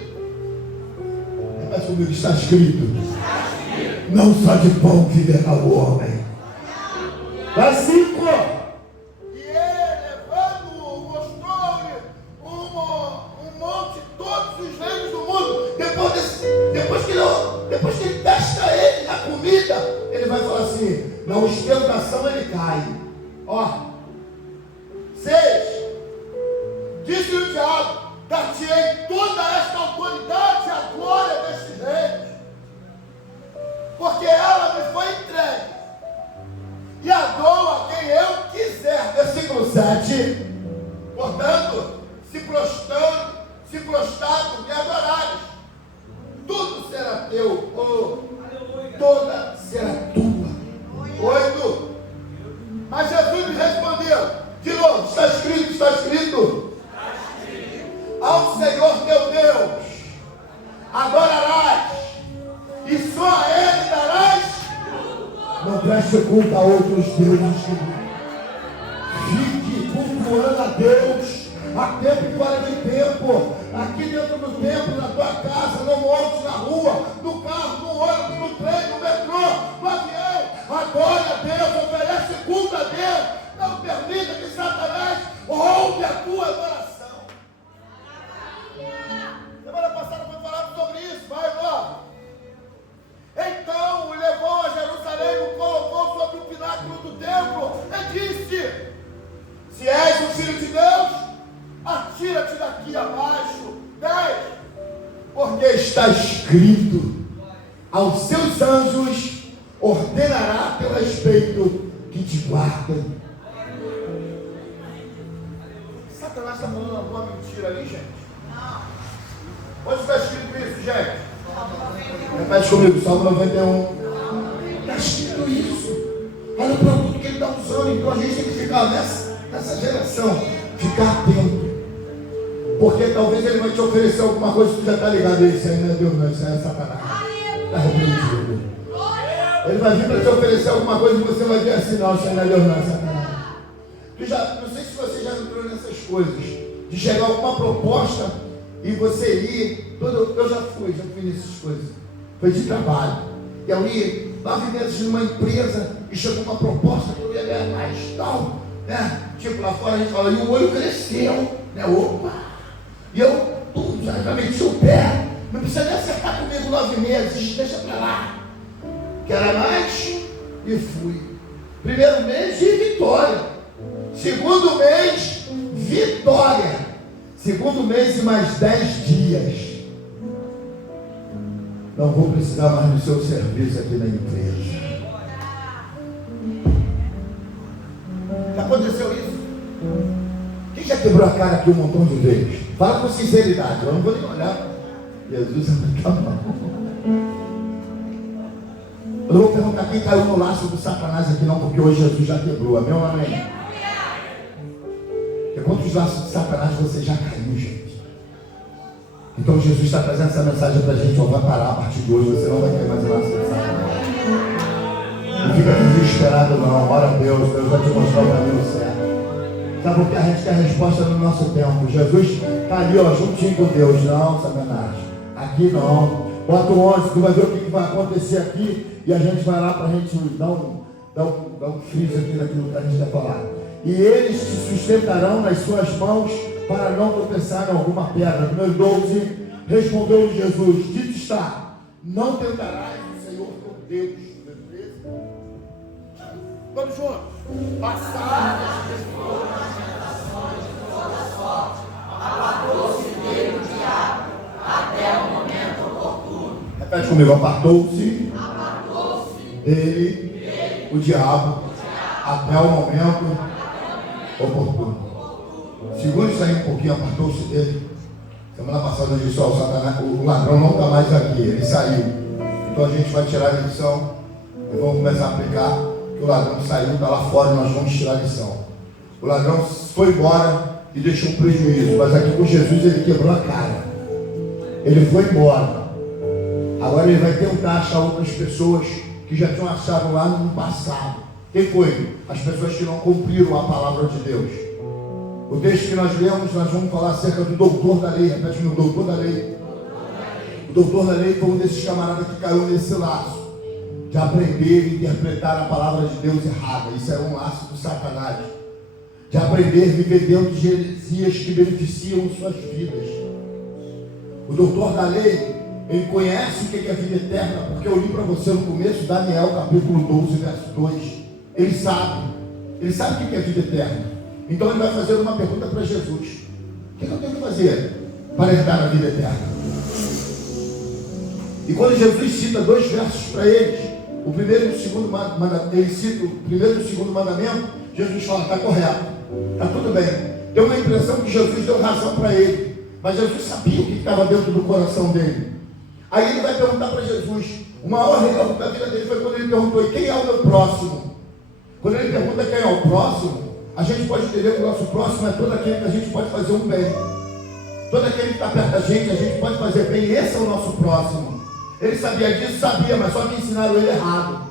Repete comigo, está escrito. Não só de pão viverá o homem. Mas 5. E ele, levando-o, mostrou-lhe um monte, todos os reinos do mundo. Depois que ele testa ele na comida, ele vai falar assim, na ostentação ele cai. Ó. 6. Disse o diabo, dar-te-ei toda esta autoridade e a glória destes reinos, porque ela me foi entregue, e a dou a quem eu quiser. Versículo 7. Portanto, se prostrado me adorares, tudo será teu, toda será tua. 8. Mas Jesus me respondeu, de novo, está escrito, está escrito. Ao Senhor teu Deus adorarás, e só a Ele darás. Não preste culto a outros deuses. Fique cultuando a Deus a tempo e fora de tempo. Aqui dentro do templo, na tua casa, no monte, na rua, no carro, no ônibus, no trem, no metrô, no avião. Adore a Deus, oferece culto a Deus. Não permita que Satanás roube a tua adoração. Semana passada foi falado sobre isso. Vai, irmão. Então o levou a Jerusalém, o colocou sobre o pináculo do templo e disse, se és o Filho de Deus, atira-te daqui abaixo. 10. Porque está escrito, aos seus anjos ordenará teu respeito que te guardem. Satanás está falando alguma mentira ali, gente? Onde está escrito isso, gente? Repete comigo, Salmo 91. Está escrito isso. Olha o produto que ele está usando. Então a gente tem que ficar nessa geração, ficar atento. Porque talvez ele vai te oferecer alguma coisa que tu já está ligado. Isso aí não é Deus, não, isso aí é Satanás. Está repreendido. Ele vai vir para te oferecer alguma coisa e você vai dizer assim, não, isso aí não é Deus, não, é Satanás. Não sei se você já entrou nessas coisas, de chegar alguma proposta e você ir, eu já fui nessas coisas, foi de trabalho. E eu ia 9 meses numa empresa e chegou uma proposta que eu ia ganhar mais tal, né? Tipo, lá fora a gente fala, e o olho cresceu, né? Opa! E eu, já meti o pé, não precisa nem acertar comigo 9 meses, deixa pra lá. Quero mais e fui. Primeiro mês de vitória. Segundo mês, vitória. Segundo mês e mais 10 dias. Não vou precisar mais do seu serviço aqui na empresa. Já aconteceu isso? Quem já quebrou a cara aqui um montão de vezes? Fala com sinceridade, eu não vou nem olhar. Jesus é muito bom. Eu vou perguntar quem caiu no laço do Satanás aqui, não, porque hoje Jesus já quebrou. Amém ou amém? Porque quantos laços de Satanás você já caiu, gente? Então Jesus está trazendo essa mensagem para a gente, ó, vai parar a partir de hoje, você não vai ter mais laço de Satanás. Não fica desesperado não, ora a Deus, Deus vai te mostrar o caminho certo. Sabe por que a gente quer a resposta no nosso tempo? Jesus está ali, ó, juntinho com Deus. Não, Satanás, aqui não. Bota o 11, tu vai ver o que vai acontecer aqui e a gente vai lá para a gente dar um freeze aqui naquilo que a gente quer falar. E eles te sustentarão nas suas mãos para não tropeçar em alguma pedra. Número 12, respondeu-lhe Jesus, dito está, não tentarás o Senhor teu Deus. Número 13, vamos juntos. Passadas foram as tentações de todas sortes, apartou-se dele o diabo até o momento oportuno. Repete comigo, apartou-se dele o diabo até o momento oportuno. Segura isso aí um pouquinho, apartou-se dele. Semana passada eu disse, ó, o Satanás, o ladrão não está mais aqui, ele saiu. Então a gente vai tirar a lição e vamos começar a aplicar, que o ladrão saiu, está lá fora e nós vamos tirar a lição. O ladrão foi embora e deixou um prejuízo, mas aqui com Jesus ele quebrou a cara. Ele foi embora. Agora ele vai tentar achar outras pessoas que já tinham achado lá no passado. Quem foi? As pessoas que não cumpriram a palavra de Deus. O texto que nós lemos, nós vamos falar acerca do doutor da lei. Repete comigo, doutor da lei. O doutor da lei foi um desses camaradas que caiu nesse laço de aprender e interpretar a palavra de Deus errada. Isso é um laço do Satanás. De aprender a viver dentro de heresias que beneficiam suas vidas. O doutor da lei, ele conhece o que é a vida eterna, porque eu li para você no começo, Daniel capítulo 12, verso 2. Ele sabe o que é a vida eterna. Então ele vai fazer uma pergunta para Jesus: o que eu tenho que fazer para herdar a vida eterna? E quando Jesus cita dois versos para eles, o primeiro e o segundo mandamento, ele cita o primeiro e o segundo mandamento, Jesus fala, está correto, está tudo bem. Deu uma impressão que Jesus deu razão para ele, mas Jesus sabia o que estava dentro do coração dele. Aí ele vai perguntar para Jesus, o maior recado da vida dele foi quando ele perguntou, e quem é o meu próximo? Quando ele pergunta quem é o próximo, a gente pode entender que o nosso próximo é todo aquele que a gente pode fazer um bem. Todo aquele que está perto da gente, a gente pode fazer bem. Esse é o nosso próximo. Ele sabia disso, sabia, mas só que ensinaram ele errado.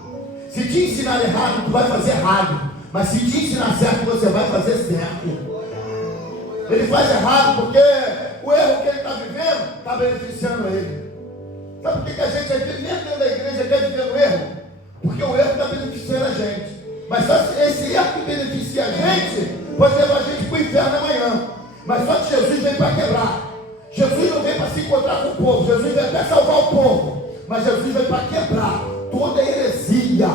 Se te ensinar errado, tu vai fazer errado. Mas se te ensinar certo, você vai fazer certo. Ele faz errado porque o erro que ele está vivendo está beneficiando ele. Sabe por que a gente aqui, mesmo dentro da igreja, quer viver no erro? Porque o erro está beneficiando a gente. Mas só esse erro que beneficia a gente pode levar a gente para o inferno amanhã. Mas só que Jesus vem para quebrar. Jesus não vem para se encontrar com o povo. Jesus vem até salvar o povo. Mas Jesus vem para quebrar toda heresia,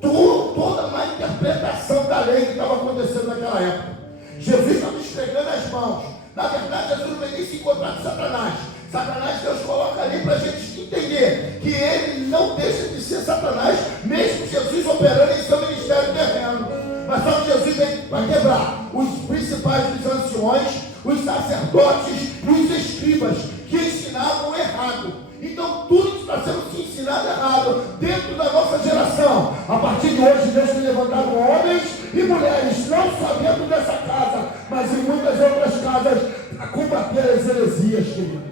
toda má interpretação da lei que estava acontecendo naquela época. Jesus estava esfregando as mãos. Na verdade, Jesus não vem nem se encontrar com Satanás. Satanás, Deus coloca ali para a gente entender que ele não deixa de ser Satanás, mesmo Jesus operando em seu ministério terreno. Mas só que Jesus vem para quebrar os principais dos anciões, os sacerdotes e os escribas que ensinavam errado. Então tudo que está sendo ensinado errado dentro da nossa geração, a partir de hoje Deus tem levantado homens e mulheres, não só dentro dessa casa, mas em muitas outras casas, para combater as heresias, querido.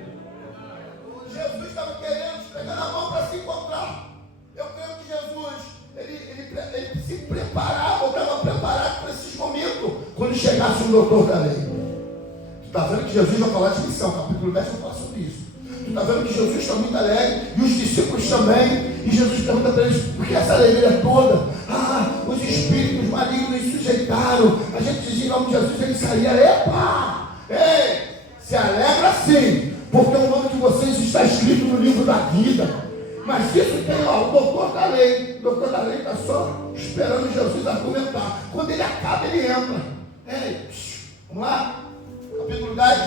Jesus estava querendo pegar na mão para se encontrar. Eu creio que Jesus, ele se preparava, estava preparado para esses momentos, quando chegasse o doutor da lei. Tu está vendo que Jesus vai falar de missão, capítulo 10 vai falar sobre isso. Tu está vendo que Jesus está muito alegre, e os discípulos também, e Jesus pergunta para eles, por que essa alegria toda? Os espíritos malignos sujeitaram, a gente dizia em nome de Jesus, ele saía, epa, ei, se alegra sim, porque o nome de vocês está escrito no livro da vida. Mas isso tem o doutor da lei. O doutor da lei está só esperando Jesus argumentar. Quando ele acaba, ele entra. Ei, vamos lá? Capítulo 10,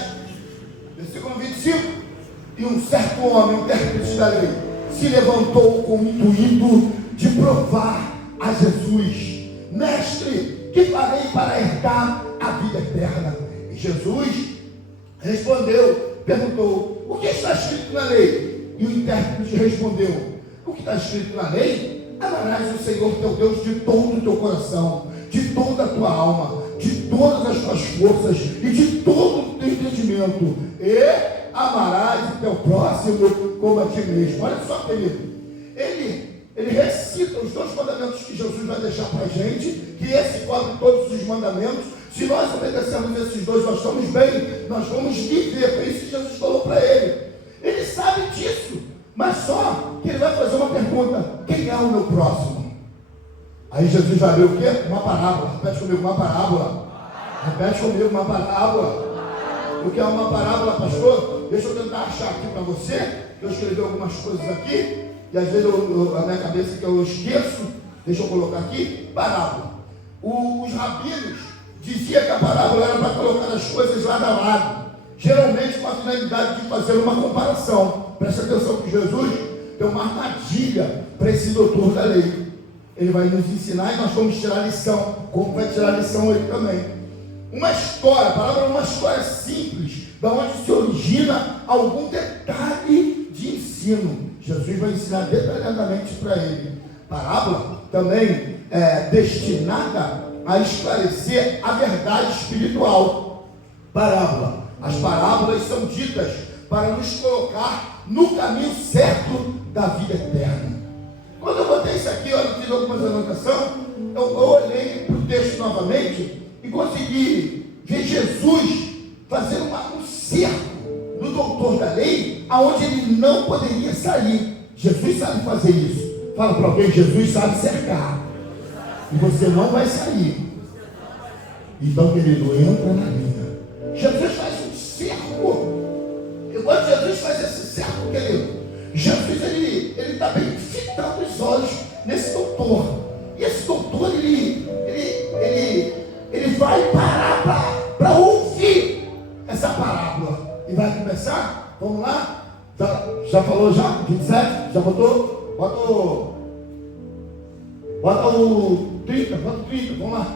versículo 25. E um certo homem, um intérprete da lei, se levantou com o intuito de provar a Jesus: mestre, que farei para herdar a vida eterna? E Jesus respondeu, perguntou, o que está escrito na lei? E o intérprete respondeu, o que está escrito na lei? Amarás o Senhor teu Deus de todo o teu coração, de toda a tua alma, de todas as tuas forças e de todo o teu entendimento. E amarás o teu próximo como a ti mesmo. Olha só, querido. Ele recita os 2 mandamentos que Jesus vai deixar para a gente, que esse cobre todos os mandamentos. Se nós obedecermos esses 2, nós estamos bem, nós vamos viver. Foi isso que Jesus falou para ele. Ele sabe disso, mas só que ele vai fazer uma pergunta: quem é o meu próximo? Aí Jesus vai ler o quê? Uma parábola. Repete comigo, uma parábola. Repete comigo, uma parábola. O que é uma parábola, pastor? Deixa eu tentar achar aqui para você. Eu escrevi algumas coisas aqui, e às vezes a minha cabeça que eu esqueço. Deixa eu colocar aqui, parábola. Os rabinos diziam que a parábola era para colocar as coisas lado a lado, geralmente com a finalidade de fazer uma comparação. Presta atenção que Jesus tem uma armadilha para esse doutor da lei. Ele vai nos ensinar e nós vamos tirar lição, como vai tirar lição ele também. Uma história, a palavra é uma história simples, da onde se origina algum detalhe de ensino. Jesus vai ensinar detalhadamente para ele. Parábola também é destinada a esclarecer a verdade espiritual. Parábola. As parábolas são ditas para nos colocar no caminho certo da vida eterna. Quando eu botei isso aqui, eu fiz algumas anotações, eu olhei para o texto novamente e consegui ver Jesus fazendo um cerco no doutor da lei, aonde ele não poderia sair. Jesus sabe fazer isso. Fala para alguém: Jesus sabe cercar, e você não vai sair. Então, querido, entra na linha. Jesus faz um cerco. E quando Jesus faz esse cerco, querido, Jesus ele está bem fitando os olhos nesse doutor. E esse doutor ele vai parar para ouvir essa parábola. E vai começar, vamos lá? Já falou já? 27? Já botou? Bota o 30, vamos lá.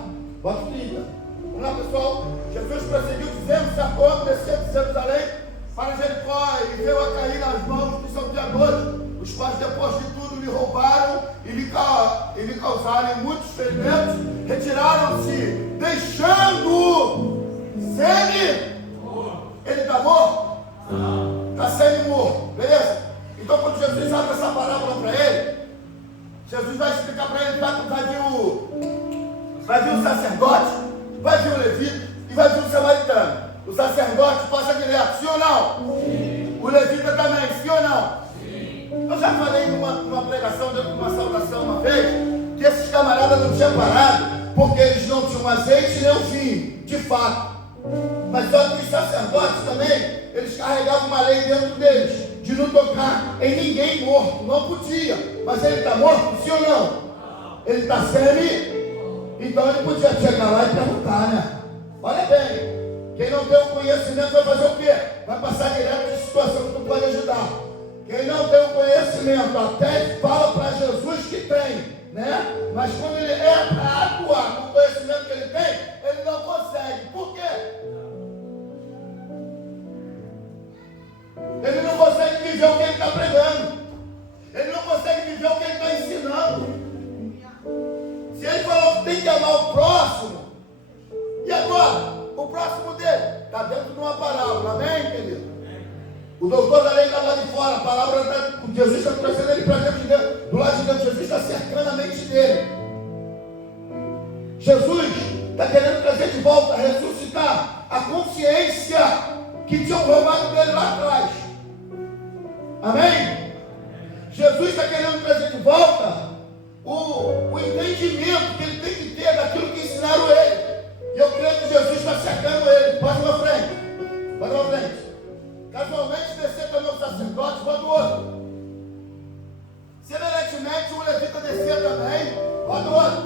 Bota o 30. Vamos lá, pessoal. Jesus prosseguiu dizendo: Jacó desceu de Jerusalém para Jericó e veio a cair nas mãos dos salteadores, os quais depois de tudo lhe roubaram e lhe causaram muitos ferimentos, retiraram-se, deixando semi-morto. Ele está morto? Está semi-morto, beleza? Então quando Jesus abre essa parábola para ele, Jesus vai explicar para ele: vai vir o sacerdote, vai vir o levita e vai vir o samaritano. O sacerdote passa direto, sim ou não? Sim. O levita também, sim ou não? Sim. Eu já falei numa pregação, dentro de uma saudação uma vez, que esses camaradas não tinham parado, porque eles não tinham azeite nem o vinho, de fato. Mas só que os sacerdotes também, eles carregavam uma lei dentro deles, de não tocar em ninguém morto, não podia. Mas ele está morto, sim ou não? Ele está semi, então ele podia chegar lá e perguntar, né? Olha bem, quem não tem o conhecimento vai fazer o quê? Vai passar direto de situação que tu pode ajudar. Quem não tem o conhecimento até fala para Jesus que tem, né? Mas quando ele é para atuar com o conhecimento que ele tem, ele não consegue. Por quê? Ele não consegue viver o que ele está pregando. Ele não consegue viver o que ele está ensinando. Se ele falou que tem que amar o próximo, e agora? O próximo dele está dentro de uma parábola, amém, querido? O doutor da lei está lá de fora, a palavra Jesus está trazendo ele para dentro de Deus, do lado de Deus. Jesus está cercando a mente dele. Jesus está querendo trazer de volta, ressuscitar a consciência que tinham roubado dele lá atrás. Amém? Jesus está querendo trazer de volta o entendimento que ele tem que ter daquilo que ensinaram ele. E eu creio que Jesus está cercando ele. Pode para frente. Pode para frente. Casualmente descer também o sacerdote, bota o outro. Semelhantemente o levita descia também, bota o outro.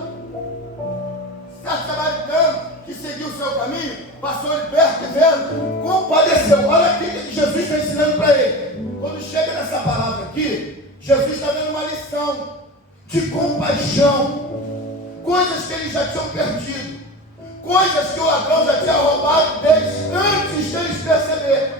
Certo samaritano que seguiu o seu caminho, passou ele perto e vendo, compadeceu. Olha aqui que Jesus está ensinando para ele. Quando chega nessa palavra aqui, Jesus está dando uma lição de compaixão. Coisas que eles já tinham perdido. Coisas que o ladrão já tinha roubado deles antes deles perceberem.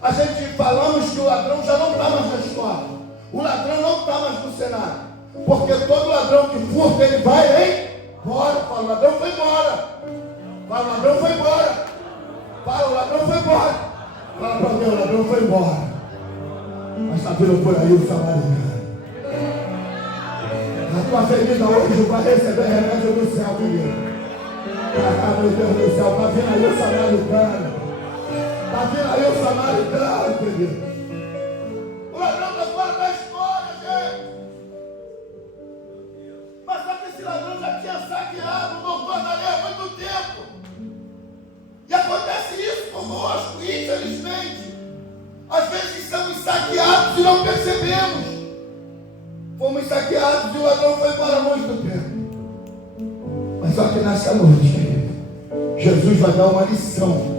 A gente falamos que o ladrão já não está mais na história. O ladrão não está mais no cenário. Porque todo ladrão que furta, ele vai embora. Fala, o ladrão foi embora. Fala, o ladrão foi embora. Fala, o ladrão foi embora. Fala para mim, o ladrão foi embora. Mas está vindo por aí o samaritano. A tua ferida hoje vai receber remédio do céu, querido. Ah, meu Deus do céu, está vindo aí o samaritano. Está vindo aí o samaritano, querido. O ladrão está fora da história, gente. Mas só que esse ladrão já tinha saqueado o doutor da lei há muito tempo. E acontece isso conosco, infelizmente. Às vezes somos saqueados e não percebemos. Fomos saqueados e o ladrão foi embora há muito tempo. Mas só que nessa noite, querido, Jesus vai dar uma lição.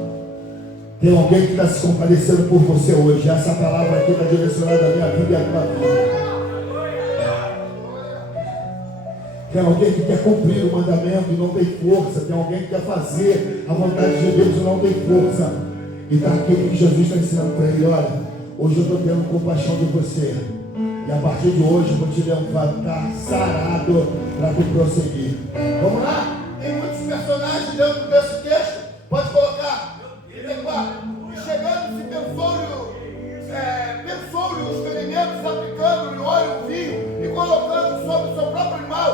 Tem alguém que está se compadecendo por você hoje. Essa palavra aqui está direcionada à minha vida e à tua vida. Tem alguém que quer cumprir o mandamento e não tem força. Tem alguém que quer fazer a vontade de Deus e não tem força. E está aquilo que Jesus está ensinando para ele. Olha, hoje eu estou tendo compaixão de você. E a partir de hoje eu vou te levantar sarado para tu prosseguir. Vamos lá? Tem muitos personagens dentro desse texto. Pode colocar. E chegando-se pensou-lhe os ferimentos, aplicando-lhe óleo, vinho e colocando sobre o seu próprio animal,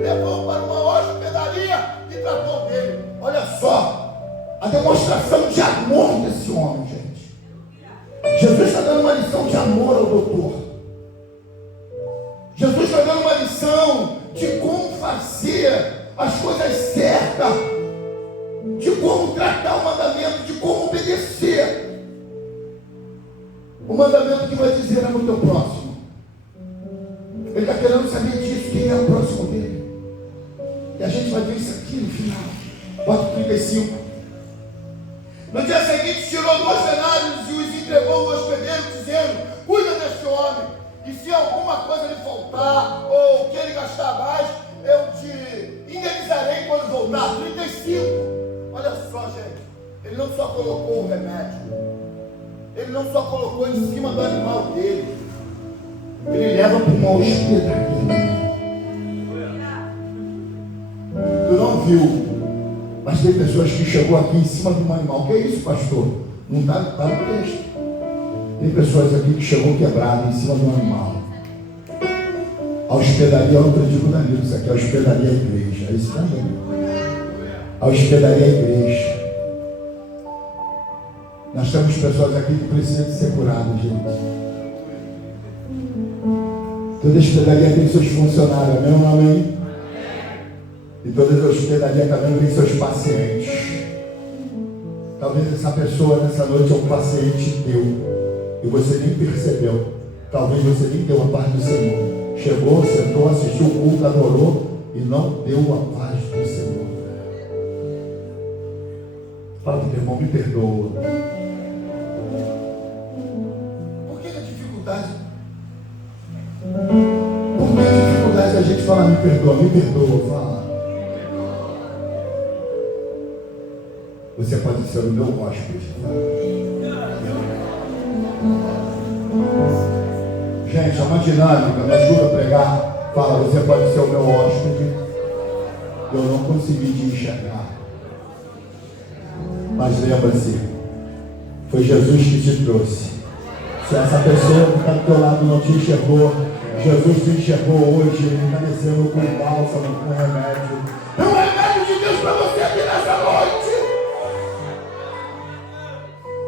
levou para uma hospedaria e tratou dele. Olha só a demonstração de amor desse homem, gente. Jesus está dando uma lição de amor ao doutor. Jesus está dando uma lição de como fazer as coisas certas, de como tratar o mandamento, de como obedecer. O mandamento que vai dizer ama o teu próximo. Ele está querendo saber disso, quem é o próximo dele. E a gente vai ver isso aqui no final. Bota 35. No dia seguinte tirou 2 denários e os entregou ao hospedeiro, dizendo: cuida deste homem, e se alguma coisa lhe faltar, ou que ele gastar mais, eu te indenizarei quando voltar. 35. Olha só, gente, ele não só colocou o remédio, ele não só colocou em cima do animal dele, ele leva para uma hospedaria. Tu não viu, mas tem pessoas que chegou aqui em cima de um animal. Que é isso, pastor? Não está no texto. Tem pessoas aqui que chegou quebrado em cima de um animal. A hospedaria, eu não digo Danilo, isso aqui é a hospedaria da igreja, é isso também. A hospedaria da igreja. Nós temos pessoas aqui que precisam de ser curadas, gente. Toda hospedaria tem seus funcionários, amém ou não amém? E toda hospedaria também tem seus pacientes. Talvez essa pessoa nessa noite é um paciente teu e você nem percebeu. Talvez você nem deu a paz do Senhor. Chegou, sentou, assistiu o culto, adorou e não deu a paz do Senhor. Fala para o irmão, me perdoa. Por que a dificuldade? Por que a dificuldade a gente falar me perdoa, fala. Você pode ser o meu hóspede. Gente, é uma dinâmica, me ajuda a pregar. Fala, você pode ser o meu hóspede. Eu não consegui te enxergar. Mas lembra-se, foi Jesus que te trouxe. Se essa pessoa que está do teu lado não te enxergou, Jesus te enxergou hoje, ele está descendo com bálsamo, com remédio. É um remédio de Deus para você aqui nessa noite.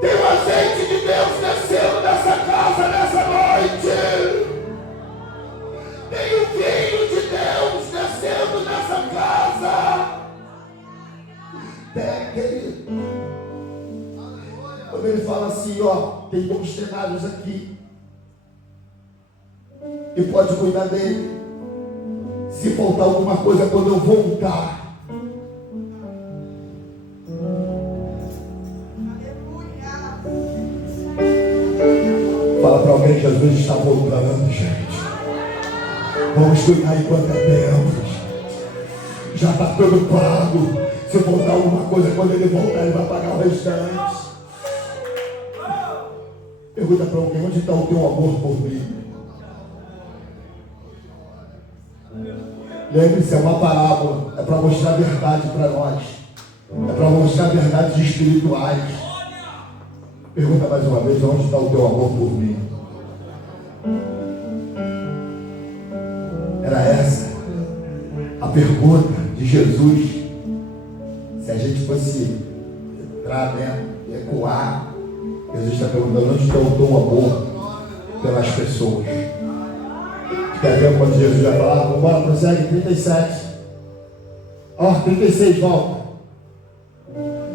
Tem um azeite de Deus descendo nessa casa nessa noite. Tem o vinho de Deus descendo nessa casa. Querido, quando ele fala assim, ó, tem 2 cenários aqui e pode cuidar dele. Se faltar alguma coisa quando eu voltar, fala para alguém, Jesus está voltando, gente. Vamos cuidar enquanto é tempo. Já está tudo pago. Se faltar alguma coisa, quando ele voltar, ele vai pagar o restante. Pergunta para alguém, onde está o teu amor por mim? Lembre-se, é uma parábola, é para mostrar a verdade para nós, é para mostrar verdades espirituais. Pergunta mais uma vez: onde está o teu amor por mim? Era essa a pergunta de Jesus. Se a gente fosse entrar, ecoar, Jesus está perguntando: onde está o teu amor pelas pessoas? Quer ver quando Jesus vai falar? Vamos embora, prossegue, 37. 36, volta.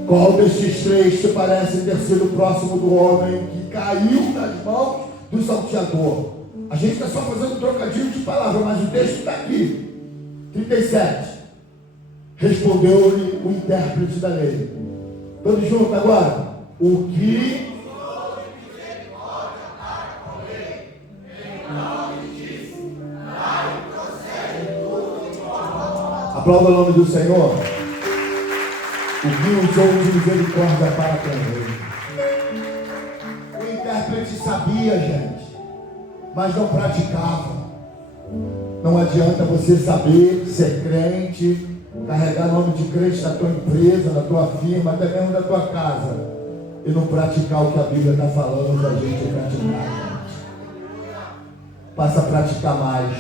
Qual destes três te parece ter sido próximo do homem que caiu nas mãos do salteador? A gente está só fazendo um trocadilho de palavras, mas o texto está aqui. 37. Respondeu-lhe o intérprete da lei. Todos juntos agora. O que... Aplauda o nome do Senhor. O que usou de misericórdia para com ele. O intérprete sabia, gente, mas não praticava. Não adianta você saber ser crente, carregar nome de crente na tua empresa, na tua firma, até mesmo na tua casa, e não praticar o que a Bíblia está falando para a gente praticar. Passa a praticar mais,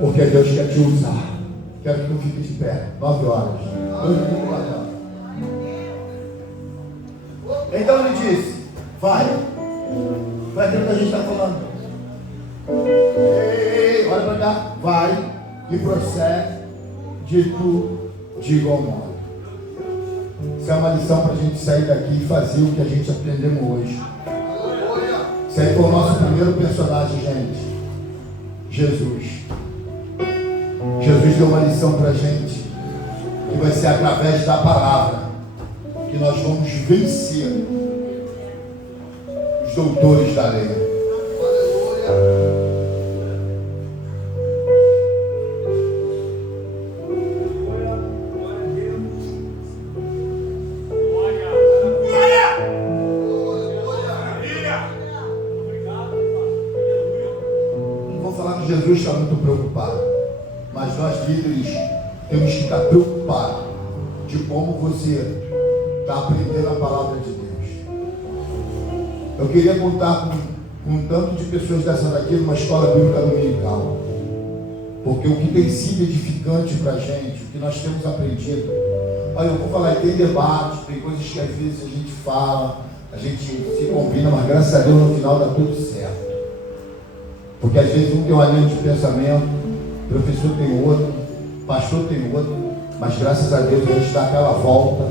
porque Deus quer te usar. Quero que tu fique de pé. 9 horas. Então ele disse: vai aquilo que a gente está falando. Ei, olha para cá. Vai e procede de tudo de igual modo. Isso é uma lição para a gente sair daqui e fazer o que a gente aprendemos hoje. Isso aí foi o nosso primeiro personagem, gente. Jesus. Jesus deu uma lição para a gente, que vai ser através da palavra que nós vamos vencer os doutores da lei. Não vou falar que Jesus está muito preocupado, mas nós líderes temos que estar preocupados de como você está aprendendo a palavra de Deus. Eu queria contar com um tanto de pessoas dessa daqui numa escola bíblica dominical, porque o que tem sido edificante para a gente, o que nós temos aprendido, olha, eu vou falar, tem debate, tem coisas que às vezes a gente fala, a gente se combina, mas graças a Deus no final dá tudo certo, porque às vezes um tem uma linha de pensamento, professor tem outro, pastor tem outro, mas graças a Deus a gente dá aquela volta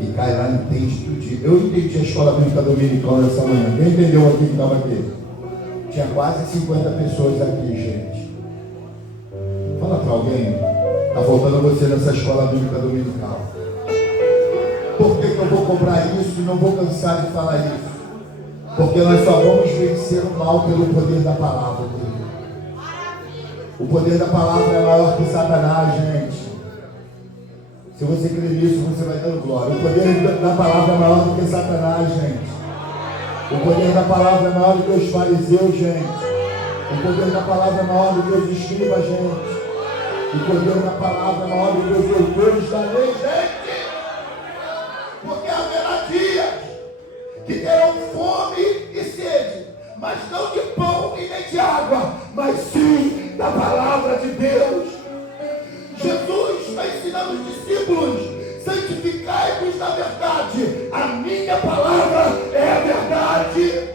e cai lá e entende tudo. Eu entendi a escola bíblica dominical nessa manhã. Quem entendeu aqui que estava aqui? Tinha quase 50 pessoas aqui, gente. Fala para alguém, está faltando você nessa escola bíblica dominical. Por que eu vou cobrar isso e não vou cansar de falar isso? Porque nós só vamos vencer o mal pelo poder da palavra. O poder da palavra é maior que Satanás, gente. Se você crer nisso, você vai dando glória. O poder da palavra é maior do que Satanás, gente. O poder da palavra é maior do que os fariseus, gente. O poder da palavra é maior do que os escribas, gente. O poder da palavra é maior do que os doutores da lei, gente. Porque haverá dias que terão fome e sede, mas não de pão e nem de água, mas sim da palavra de Deus. Jesus está ensinando os discípulos: santificai-vos na verdade, a minha palavra é a verdade.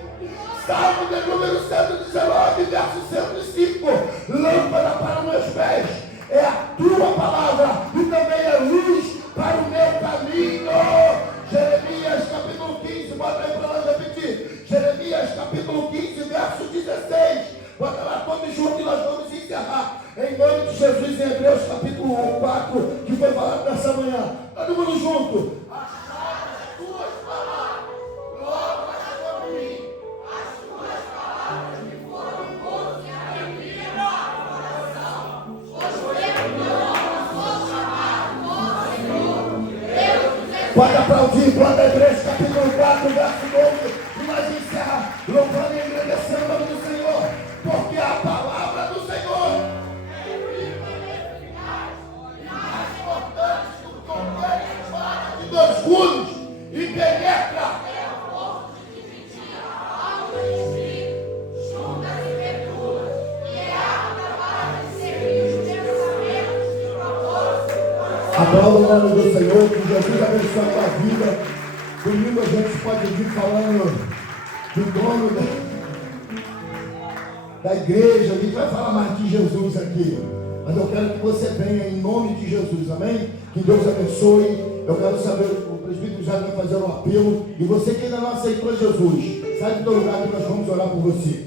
Salmo de número 119, verso 105: lâmpada para os meus pés é a tua palavra e também é luz para o meu caminho. Jeremias capítulo 15, bota aí para nós repetir. Jeremias capítulo 15, verso 16. Bota lá todos juntos e nós vamos encerrar. Em nome de Jesus, em Hebreus capítulo 4, que foi falado nessa manhã. Todo mundo junto. Achai as tuas palavras, logo achou a mim. As tuas palavras me foram gozo e alegria no coração. Os teus nomes são chamados, Senhor, Deus dos Exércitos. Pode aplaudir, bota Hebreus capítulo 4, verso 12. E nós encerra louvando e agradecendo o nome do Senhor. Porque a palavra do Senhor é escudos e penetra. Aplauda o nome do Senhor, que Jesus abençoe a tua vida. Comigo a gente pode vir falando do dono da igreja, a gente vai falar mais de Jesus aqui. Mas eu quero que você venha em nome de Jesus, amém? Que Deus abençoe. Eu quero saber, o presbítero já vai fazer um apelo. E você que ainda não aceitou Jesus, sai do teu lugar que nós vamos orar por você.